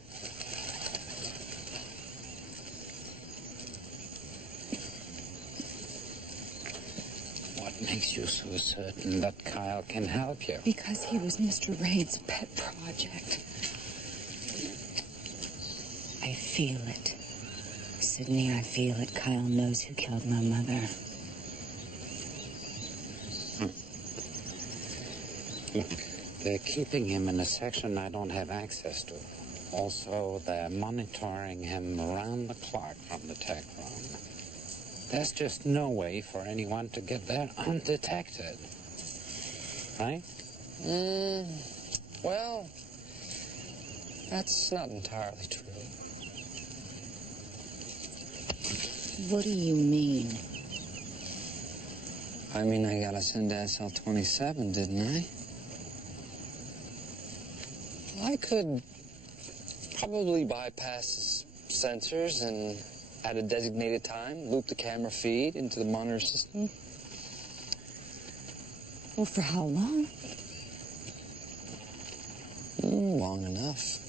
What makes you so certain that Kyle can help you? Because he was Mr. Raid's pet project. I feel it. Sydney, I feel it. Kyle knows who killed my mother. Look, they're keeping him in a section I don't have access to. Also, they're monitoring him around the clock from the tech room. There's just no way for anyone to get there undetected. Right? Well, that's not entirely true. What do you mean? I mean, I gotta send to SL27, didn't I? I could probably bypass the sensors and at a designated time, loop the camera feed into the monitor system. Well, for how long? Long enough.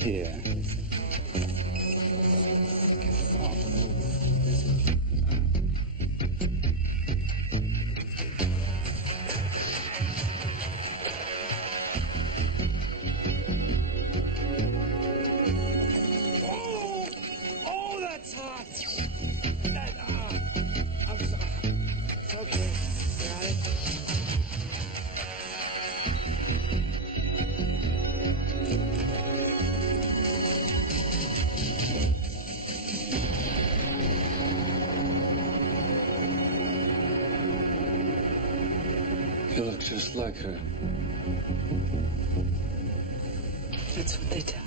Here. Oh, that's hot. I'm sorry. It's okay. Got it. You look just like her. That's what they tell me.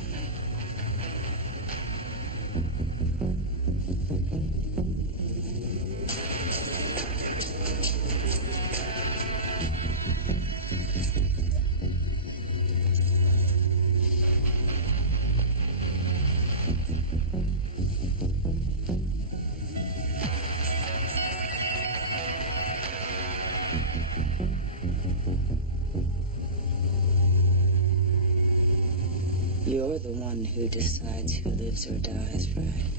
You're the one who decides who lives or dies, right?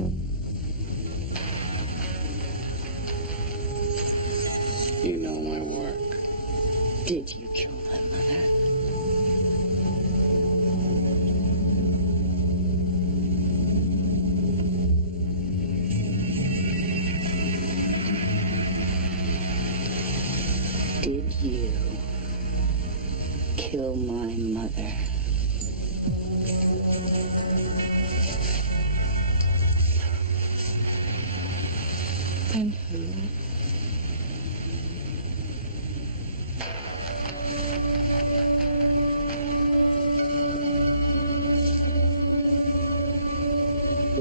You know my work. Did you kill my mother? Did you kill my mother? Then who?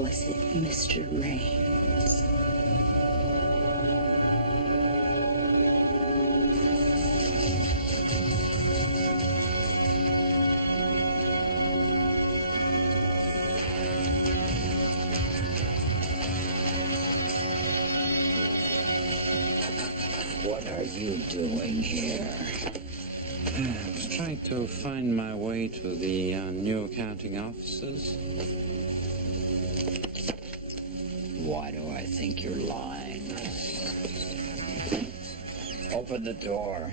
Was it Mr. Raines? What are you doing here? I was trying to find my way to the new accounting offices. Why do I think you're lying? Open the door.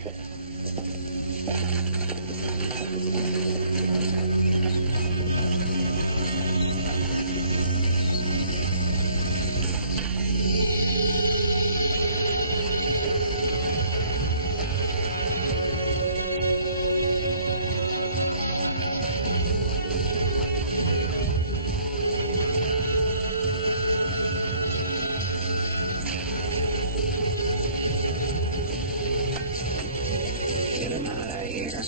Get him out of here.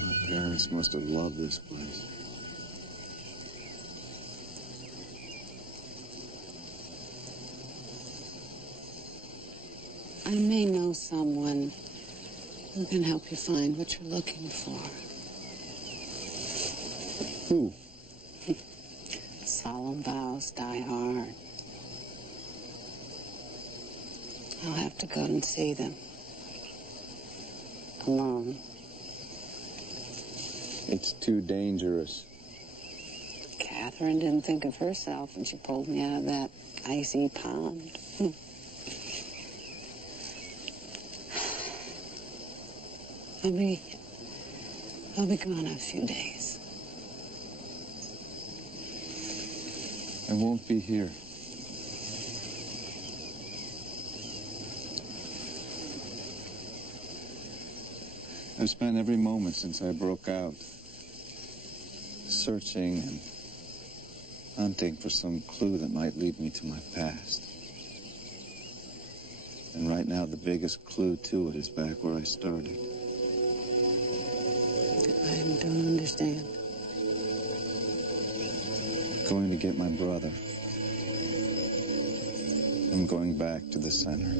My parents must have loved this place. I may know someone who can help you find what you're looking for. Who? Solemn vows die hard. I'll have to go and see them. Alone. It's too dangerous. Catherine didn't think of herself when she pulled me out of that icy pond. I'll be gone a few days. I won't be here. I've spent every moment since I broke out searching and hunting for some clue that might lead me to my past. And right now, the biggest clue to it is back where I started. I don't understand. Going to get my brother. I'm going back to the center.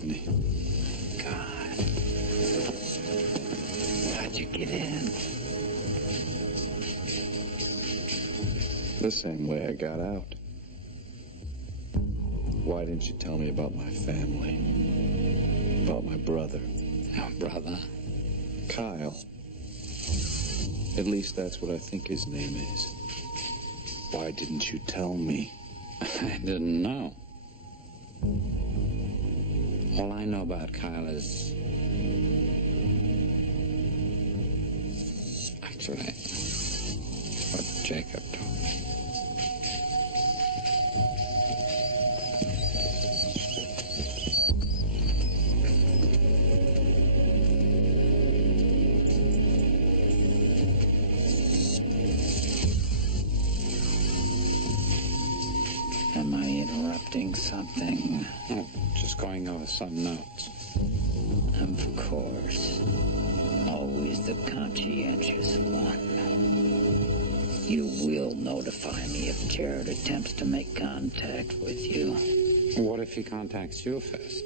isn't he? God. How'd you get in? The same way I got out. Why didn't you tell me about my family? About my brother? Our brother? Kyle. At least that's what I think his name is. Why didn't you tell me? I didn't know. All I know about Kyle is... actually, what Jacob told me. Am I interrupting something? Oh, just going over some notes. Of course. Always the conscientious one. You will notify me if Jared attempts to make contact with you. What if he contacts you first?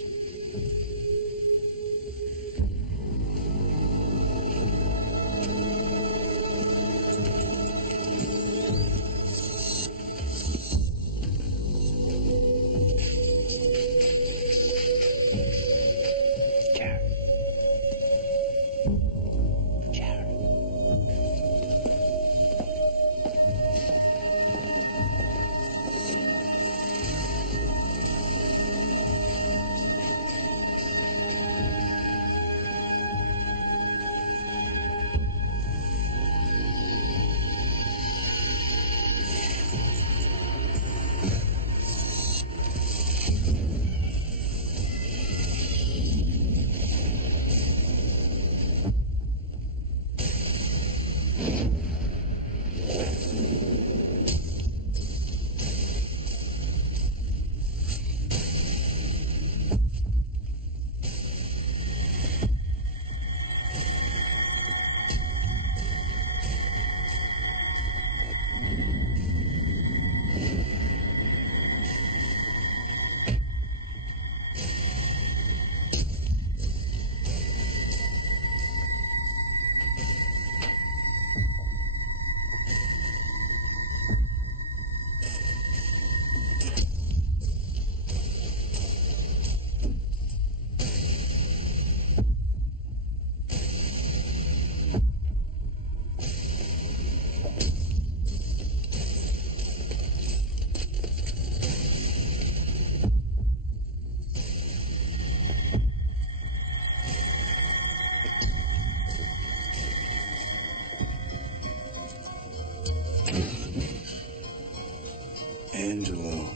Angelo.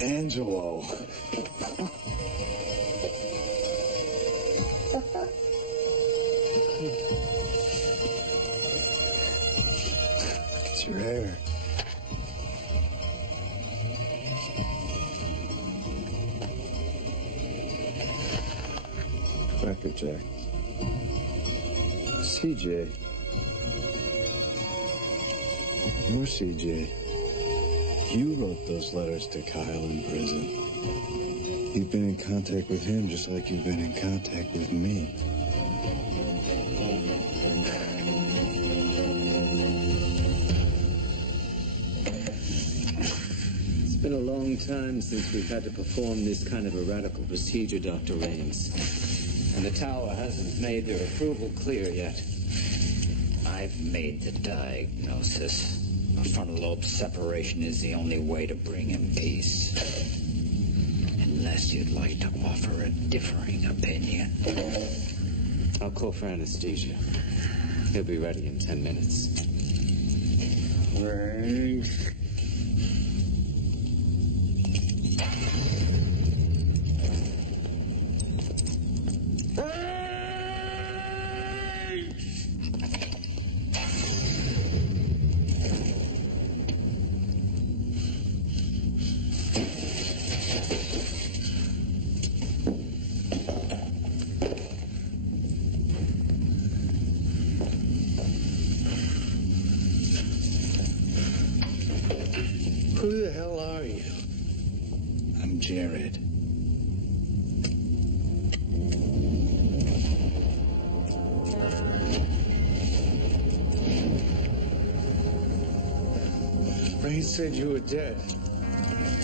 Angelo. Look at your hair. Crackerjack. CJ. You're CJ. You wrote those letters to Kyle in prison. You've been in contact with him just like you've been in contact with me. It's been a long time since we've had to perform this kind of a radical procedure, Dr. Rames. And the tower hasn't made their approval clear yet. I've made the diagnosis. A frontal lobe separation is the only way to bring him peace. Unless you'd like to offer a differing opinion. I'll call for anesthesia. He'll be ready in 10 minutes. Rames. I'm Jared. Ray said you were dead.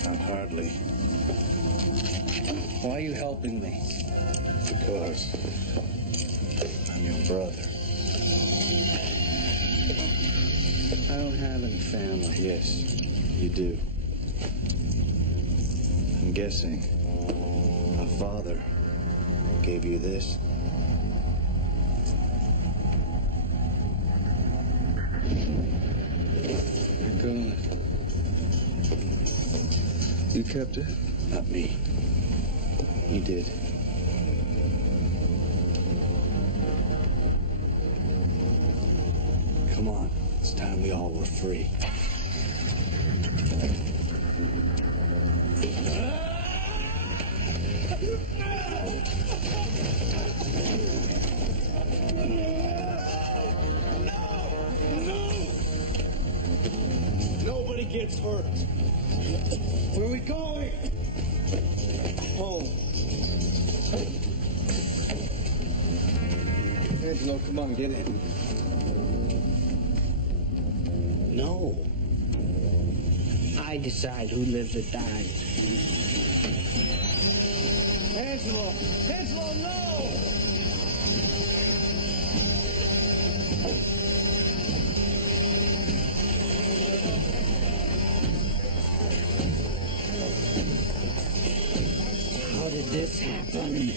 Not hardly. Why are you helping me? Because I'm your brother. I don't have any family. Yes, you do. I'm guessing my father gave you this. My God. You kept it? Not me. You did. Come on. It's time we all were free. Nobody gets hurt. Where are we going? Home. Angelo, come on, get in. No. I decide who lives or dies. Angelo! Angelo, no! How did this happen?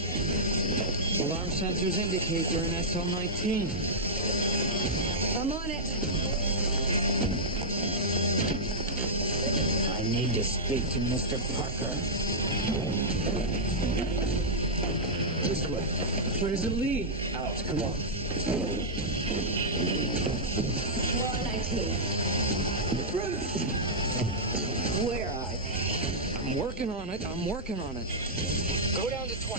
Alarm sensors indicate we're in S01E21. I'm on it. I need to speak to Mr. Parker. This way. Where does it lead? Out, come on. We're on 19. Where are they? I'm working on it. I'm working on it. Go down to 20.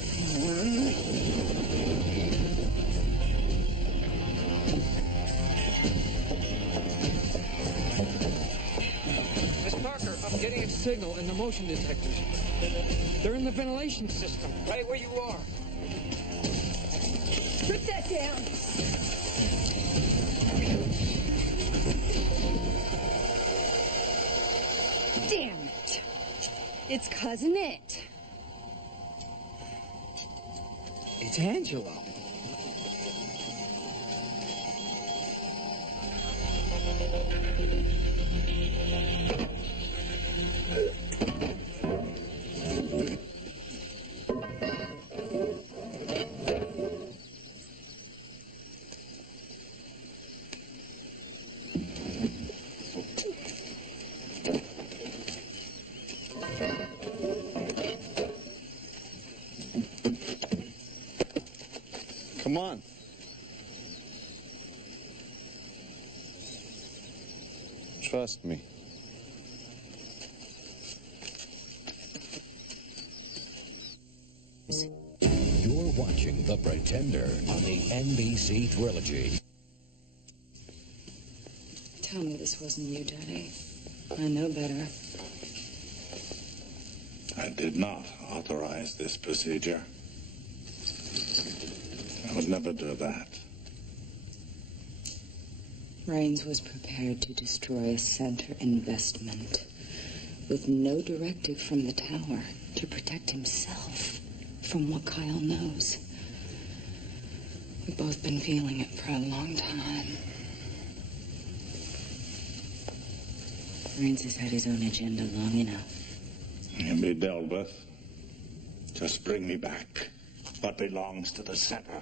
Miss Parker, I'm getting a signal in the motion detectors. They're in the ventilation system, right where you are. Put that down. Damn it. It's Cousin It. It's Angelo. Come on. Trust me. You're watching The Pretender on the NBC Trilogy. Tell me this wasn't you, Daddy. I know better. I did not authorize this procedure. I would never do that. Raines was prepared to destroy a center investment with no directive from the tower to protect himself from what Kyle knows. We've both been feeling it for a long time. Raines has had his own agenda long enough. It can be dealt with. Just bring me back what belongs to the center.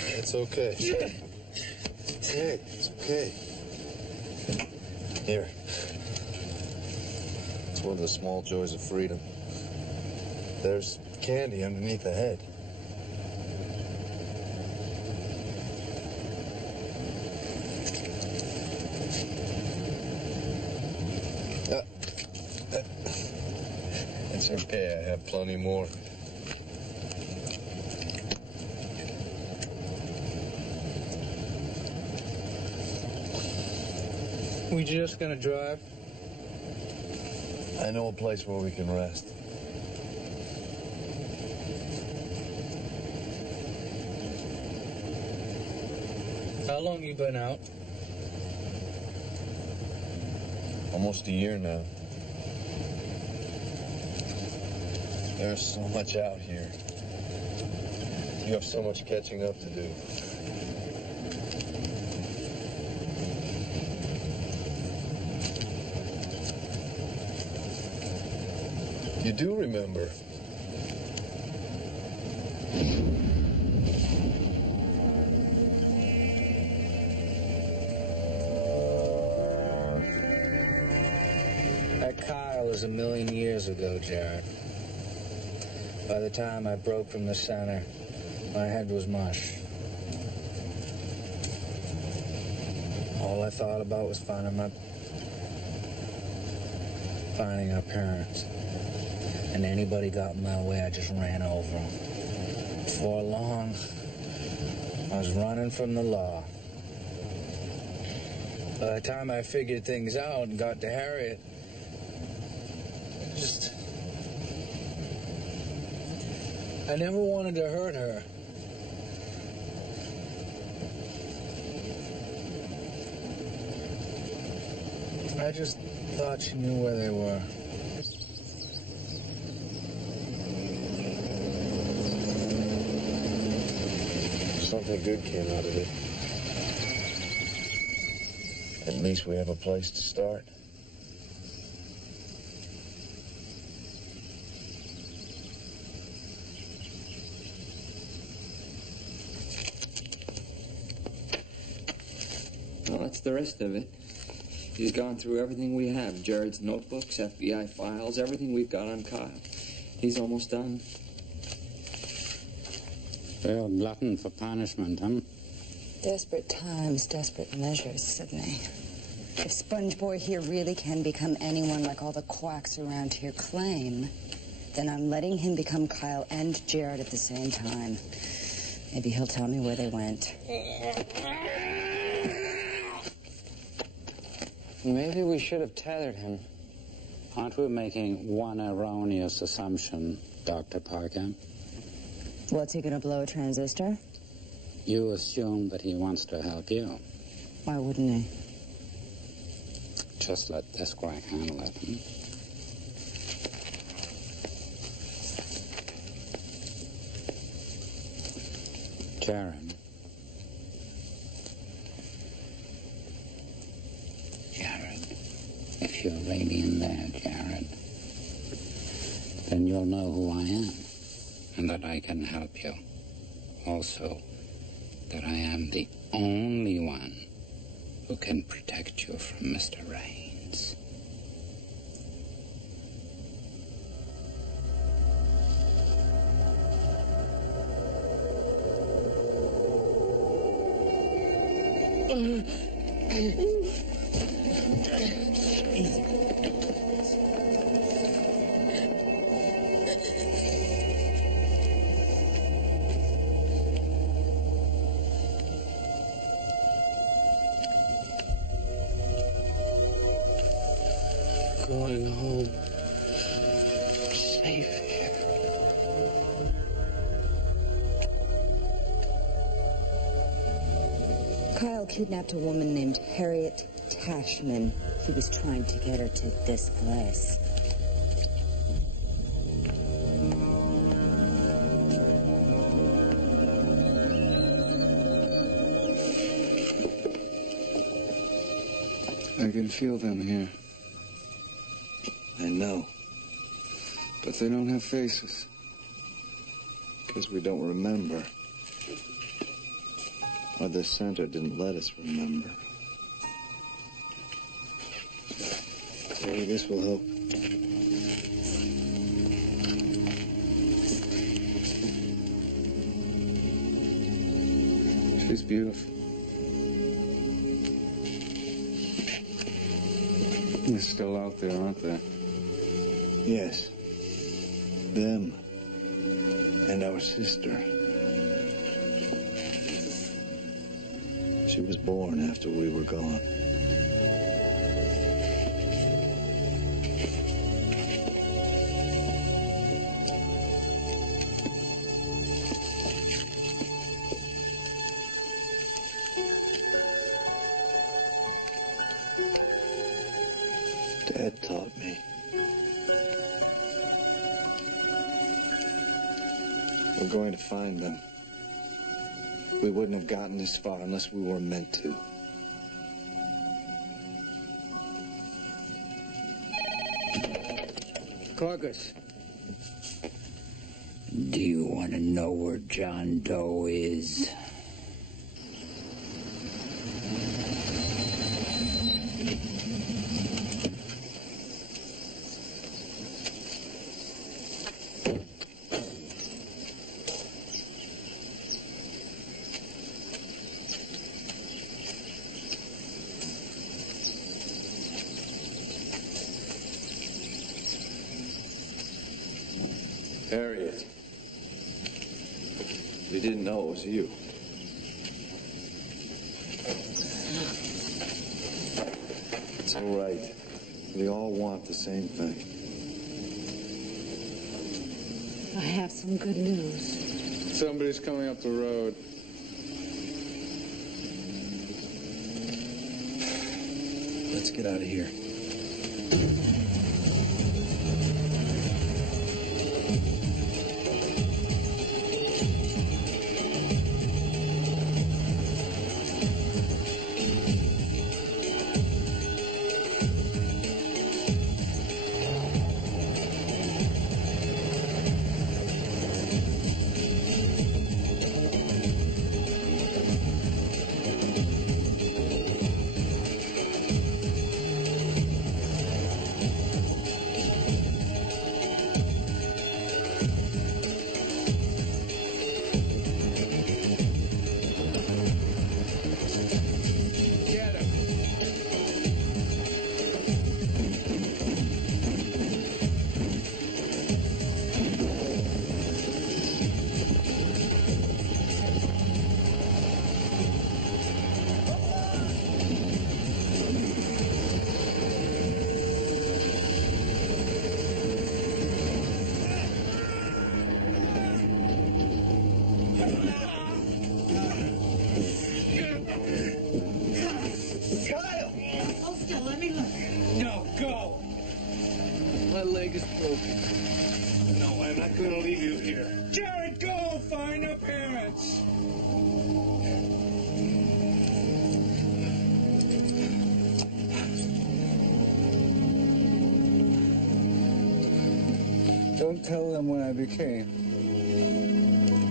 It's okay. Hey, it's okay. Here. It's one of the small joys of freedom. There's candy underneath the head. Yeah, I have plenty more. We just gonna drive? I know a place where we can rest. How long you been out? Almost a year now. There's so much out here. You have so much catching up to do. You do remember. That Kyle was 1,000,000 years ago, Jared. By the time I broke from the center, my head was mush. All I thought about was finding our parents. And anybody got in my way, I just ran over them. Before long, I was running from the law. By the time I figured things out and got to Harriet, I never wanted to hurt her. I just thought she knew where they were. Something good came out of it. At least we have a place to start. Well, that's the rest of it. He's gone through everything we have. Jared's notebooks, FBI files, everything we've got on Kyle. He's almost done. Real glutton for punishment, huh? Desperate times, desperate measures, Sidney. If Sponge Boy here really can become anyone like all the quacks around here claim, then I'm letting him become Kyle and Jared at the same time. Maybe he'll tell me where they went. Maybe we should have tethered him. Aren't we making one erroneous assumption, Dr. Parker? What's he gonna blow, a transistor? You assume that he wants to help you. Why wouldn't he? Just let this quack handle it. Jared. Jared. If you're really in there, Jared, then you'll know who I am and that I can help you. Also, that I am the only one who can protect you from Mr. Raines. Going home. Safe here. Kyle kidnapped a woman named Harriet Tashman. He was trying to get her to this place. I can feel them here. I know. But they don't have faces. Because we don't remember. Or the center didn't let us remember. Maybe this will help. She's beautiful. They're still out there, aren't they? Yes. them and our sister. She was born after we were gone. Dad taught me. We're going to find them. We wouldn't have gotten this far unless we were meant to. Carcass. Do you want to know where John Doe is? Harriet. We didn't know it was you. It's all right. We all want the same thing. I have some good news. Somebody's coming up the road. Let's get out of here. My leg is broken. No, I'm not going to leave you here. Jared, go find your parents. Don't tell them what I became.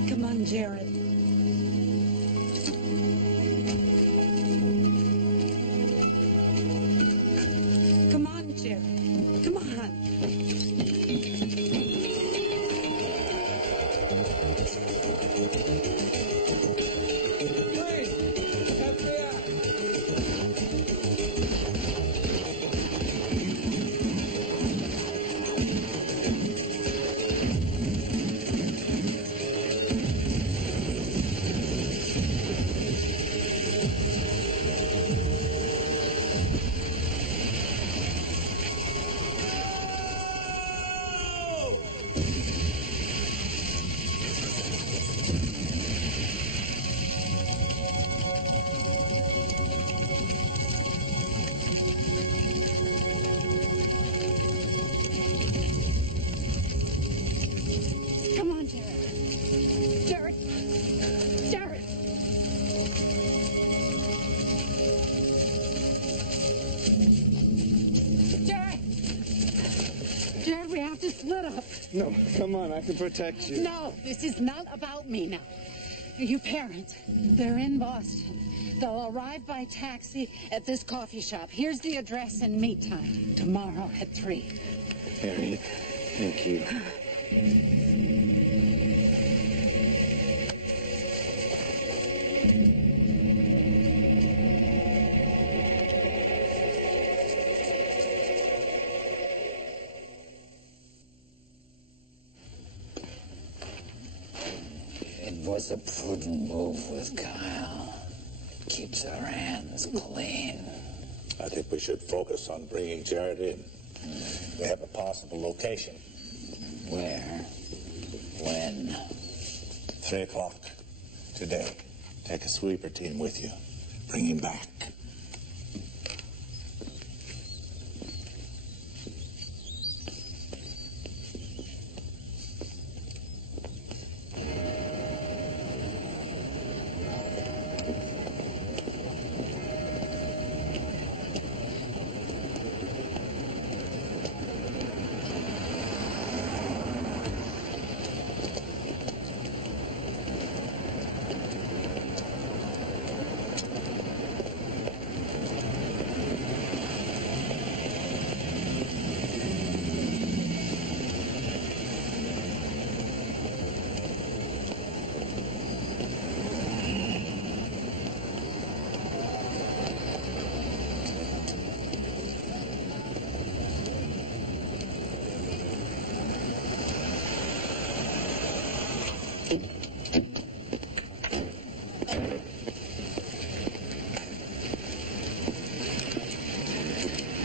Come on, Jared. Come on, Jared. Come on. Come on, Jared. Jared. Jared. Jared. Jared, we have to split up. No, come on, I can protect you. No, this is not about me now. You parents, they're in Boston. They'll arrive by taxi at this coffee shop. Here's the address and meet time. Tomorrow at 3. Harriet, thank you. was a prudent move with Kyle. Keeps our hands clean. I think we should focus on bringing Jared in. We have a possible location. Where? When? 3 o'clock today. Take a sweeper team with you. Bring him back.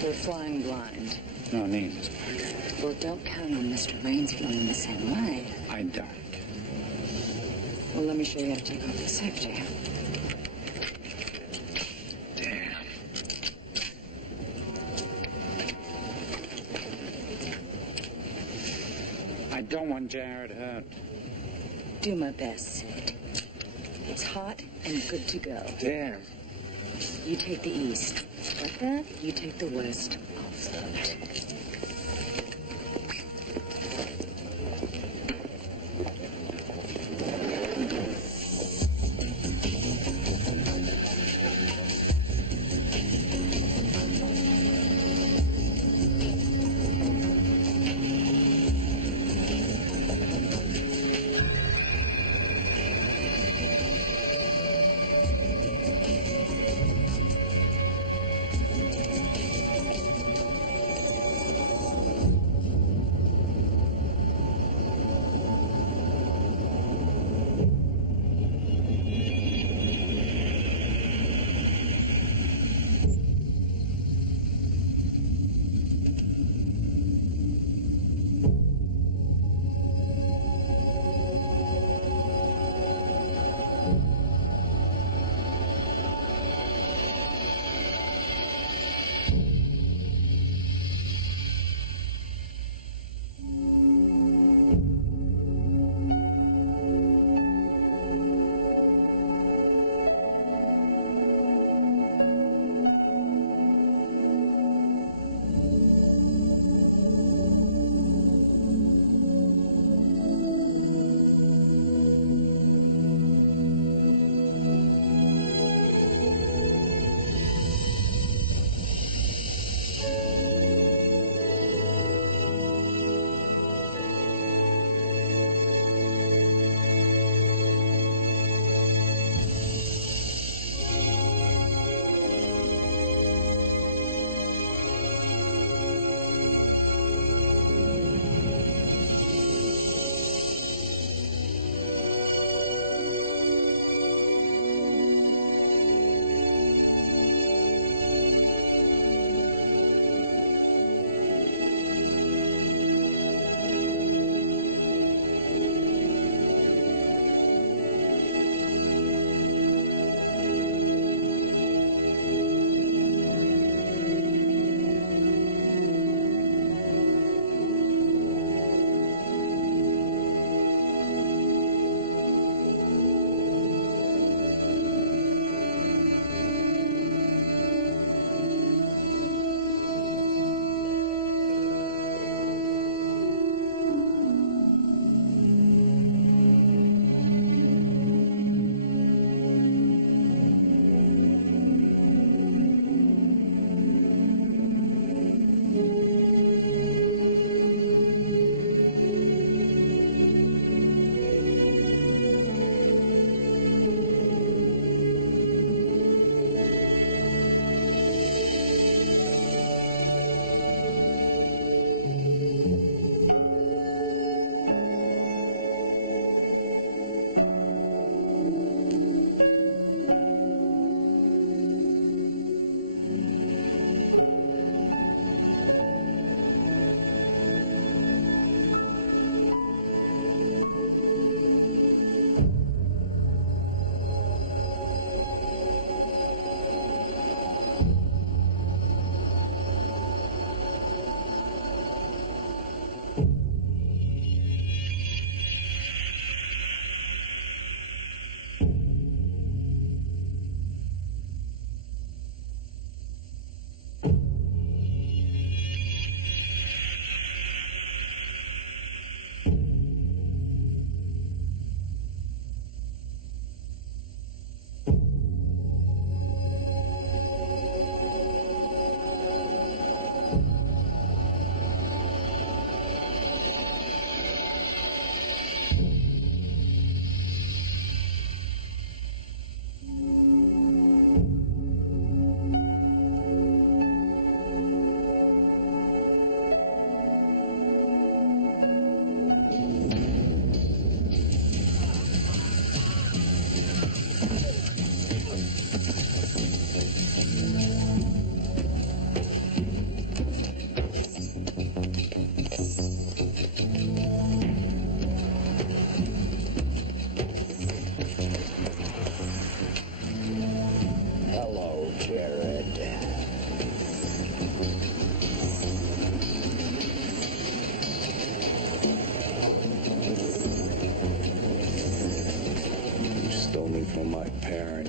We're flying blind. No need, Miss Parker. Well, don't count on Mr. Raines feeling the same way. I don't. Well, let me show you how to take off the safety. Damn. I don't want Jared hurt. Do my best, Sid. It's hot and good to go. Damn. You take the east. Like that, you take the west. I'll float.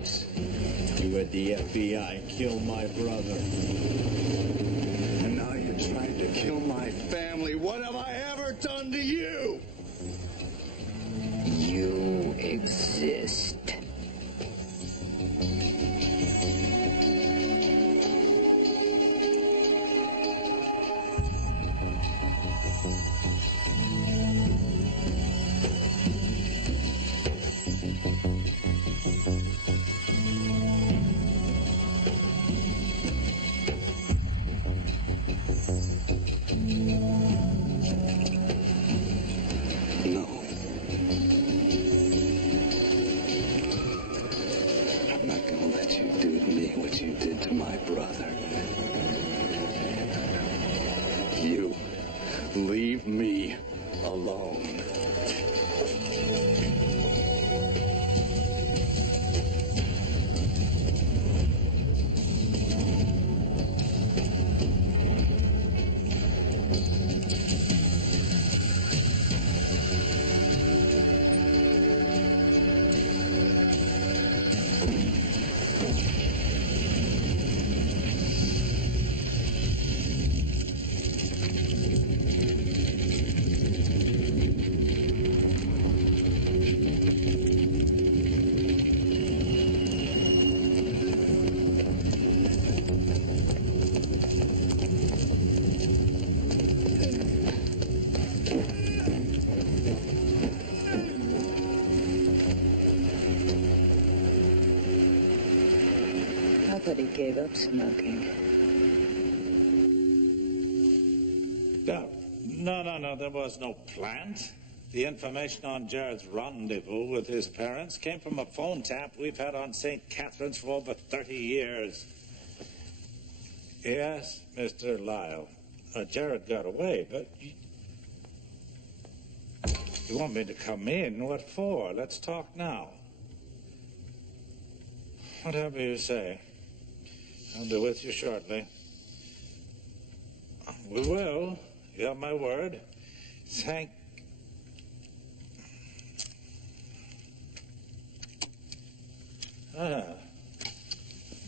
once. You had the FBI kill my brother. And now you're trying to kill my family. What have I ever done to you? You exist. Leave me alone. But he gave up smoking. No, there was no plant. The information on Jared's rendezvous with his parents came from a phone tap we've had on St. Catherine's for over 30 years. Yes, Mr. Lyle. Jared got away, but... You want me to come in? What for? Let's talk now. Whatever you say. I'll be with you shortly. We will. You have my word. Thank...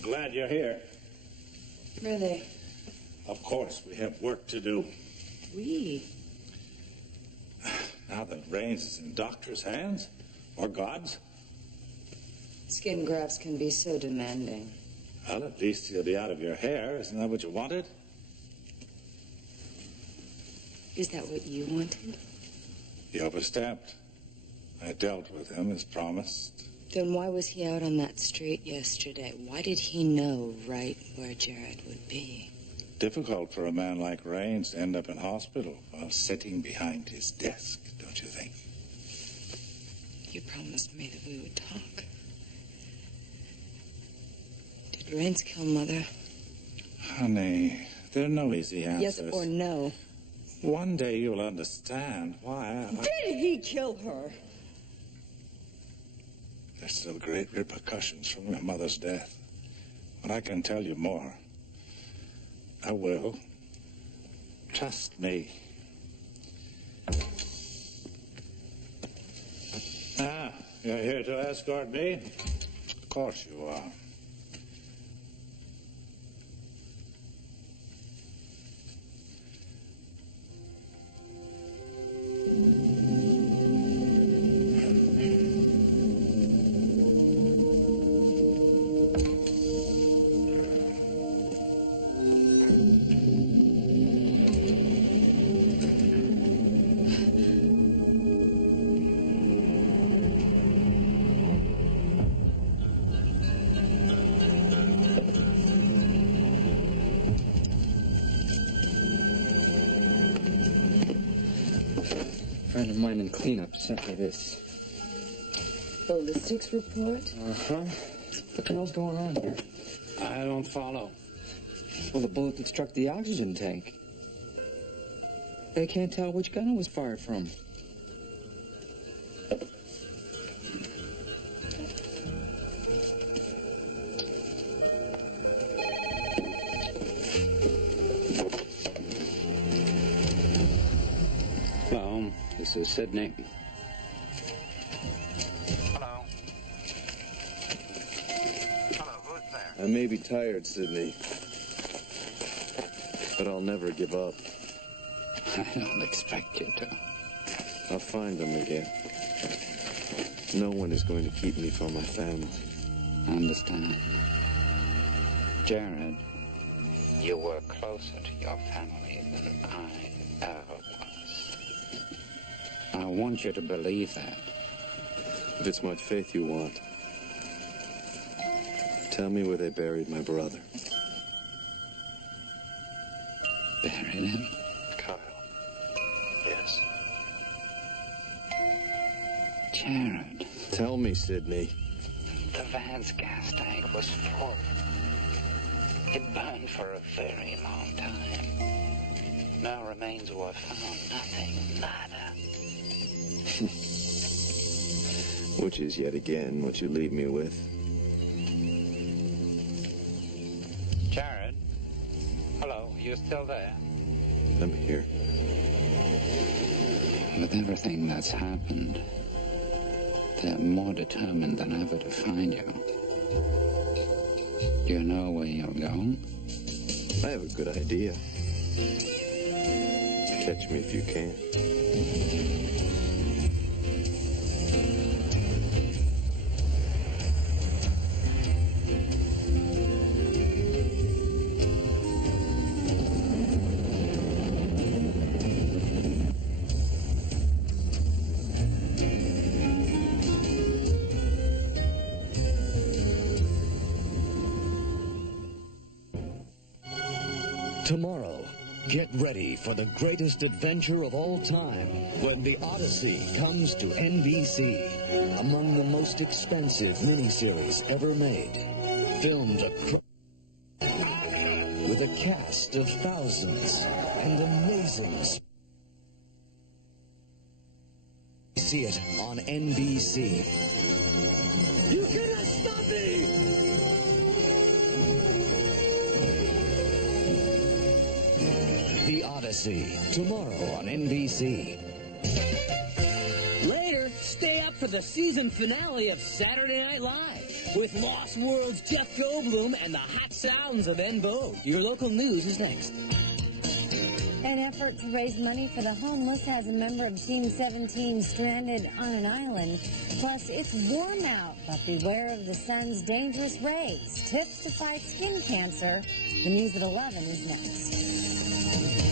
Glad you're here. Really? Of course, we have work to do. We? Now that Raines is in doctor's hands, or God's. Skin grafts can be so demanding. Well, at least you'll be out of your hair. Isn't that what you wanted? Is that what you wanted? He overstepped. I dealt with him as promised. Then why was he out on that street yesterday? Why did he know right where Jared would be? Difficult for a man like Raines to end up in hospital while sitting behind his desk, don't you think? You promised me that we would talk. Did Raines kill Mother? Honey, there are no easy answers. Yes or no? One day you'll understand why Did he kill her? There's still great repercussions from your mother's death. But I can tell you more. I will. Trust me. You're here to escort me? Of course you are. Friend of mine in cleanup sent me this. Ballistics report? Uh-huh. What the hell's going on here? I don't follow. Well, the bullet that struck the oxygen tank. They can't tell which gun it was fired from. Hello, this is Sydney. Hello. I may be tired, Sidney, but I'll never give up. I don't expect you to. I'll find them again. No one is going to keep me from my family. I understand. Jared, you were closer to your family than I ever was. I want you to believe that. If it's my faith you want, tell me where they buried my brother. Buried him? Kyle. Yes. Jared. Tell me, Sidney. The van's gas tank was full. It burned for a very long time. No remains were found. Nothing. Nada. Which is yet again what you leave me with. Jared? Hello, you still there? I'm here. With everything that's happened, they're more determined than ever to find you. Do you know where you're going? I have a good idea. Catch me if you can. Tomorrow, get ready for the greatest adventure of all time when The Odyssey comes to NBC. Among the most expensive miniseries ever made. Filmed across with a cast of thousands and amazing. See it on NBC. You cannot stop me! The Odyssey, tomorrow on NBC. Later, stay up for the season finale of Saturday Night Live with Lost World's Jeff Goldblum and the hot sounds of En Vogue. Your local news is next. An effort to raise money for the homeless has a member of Team 17 stranded on an island. Plus, it's warm out, but beware of the sun's dangerous rays. Tips to fight skin cancer. The news at 11 is next.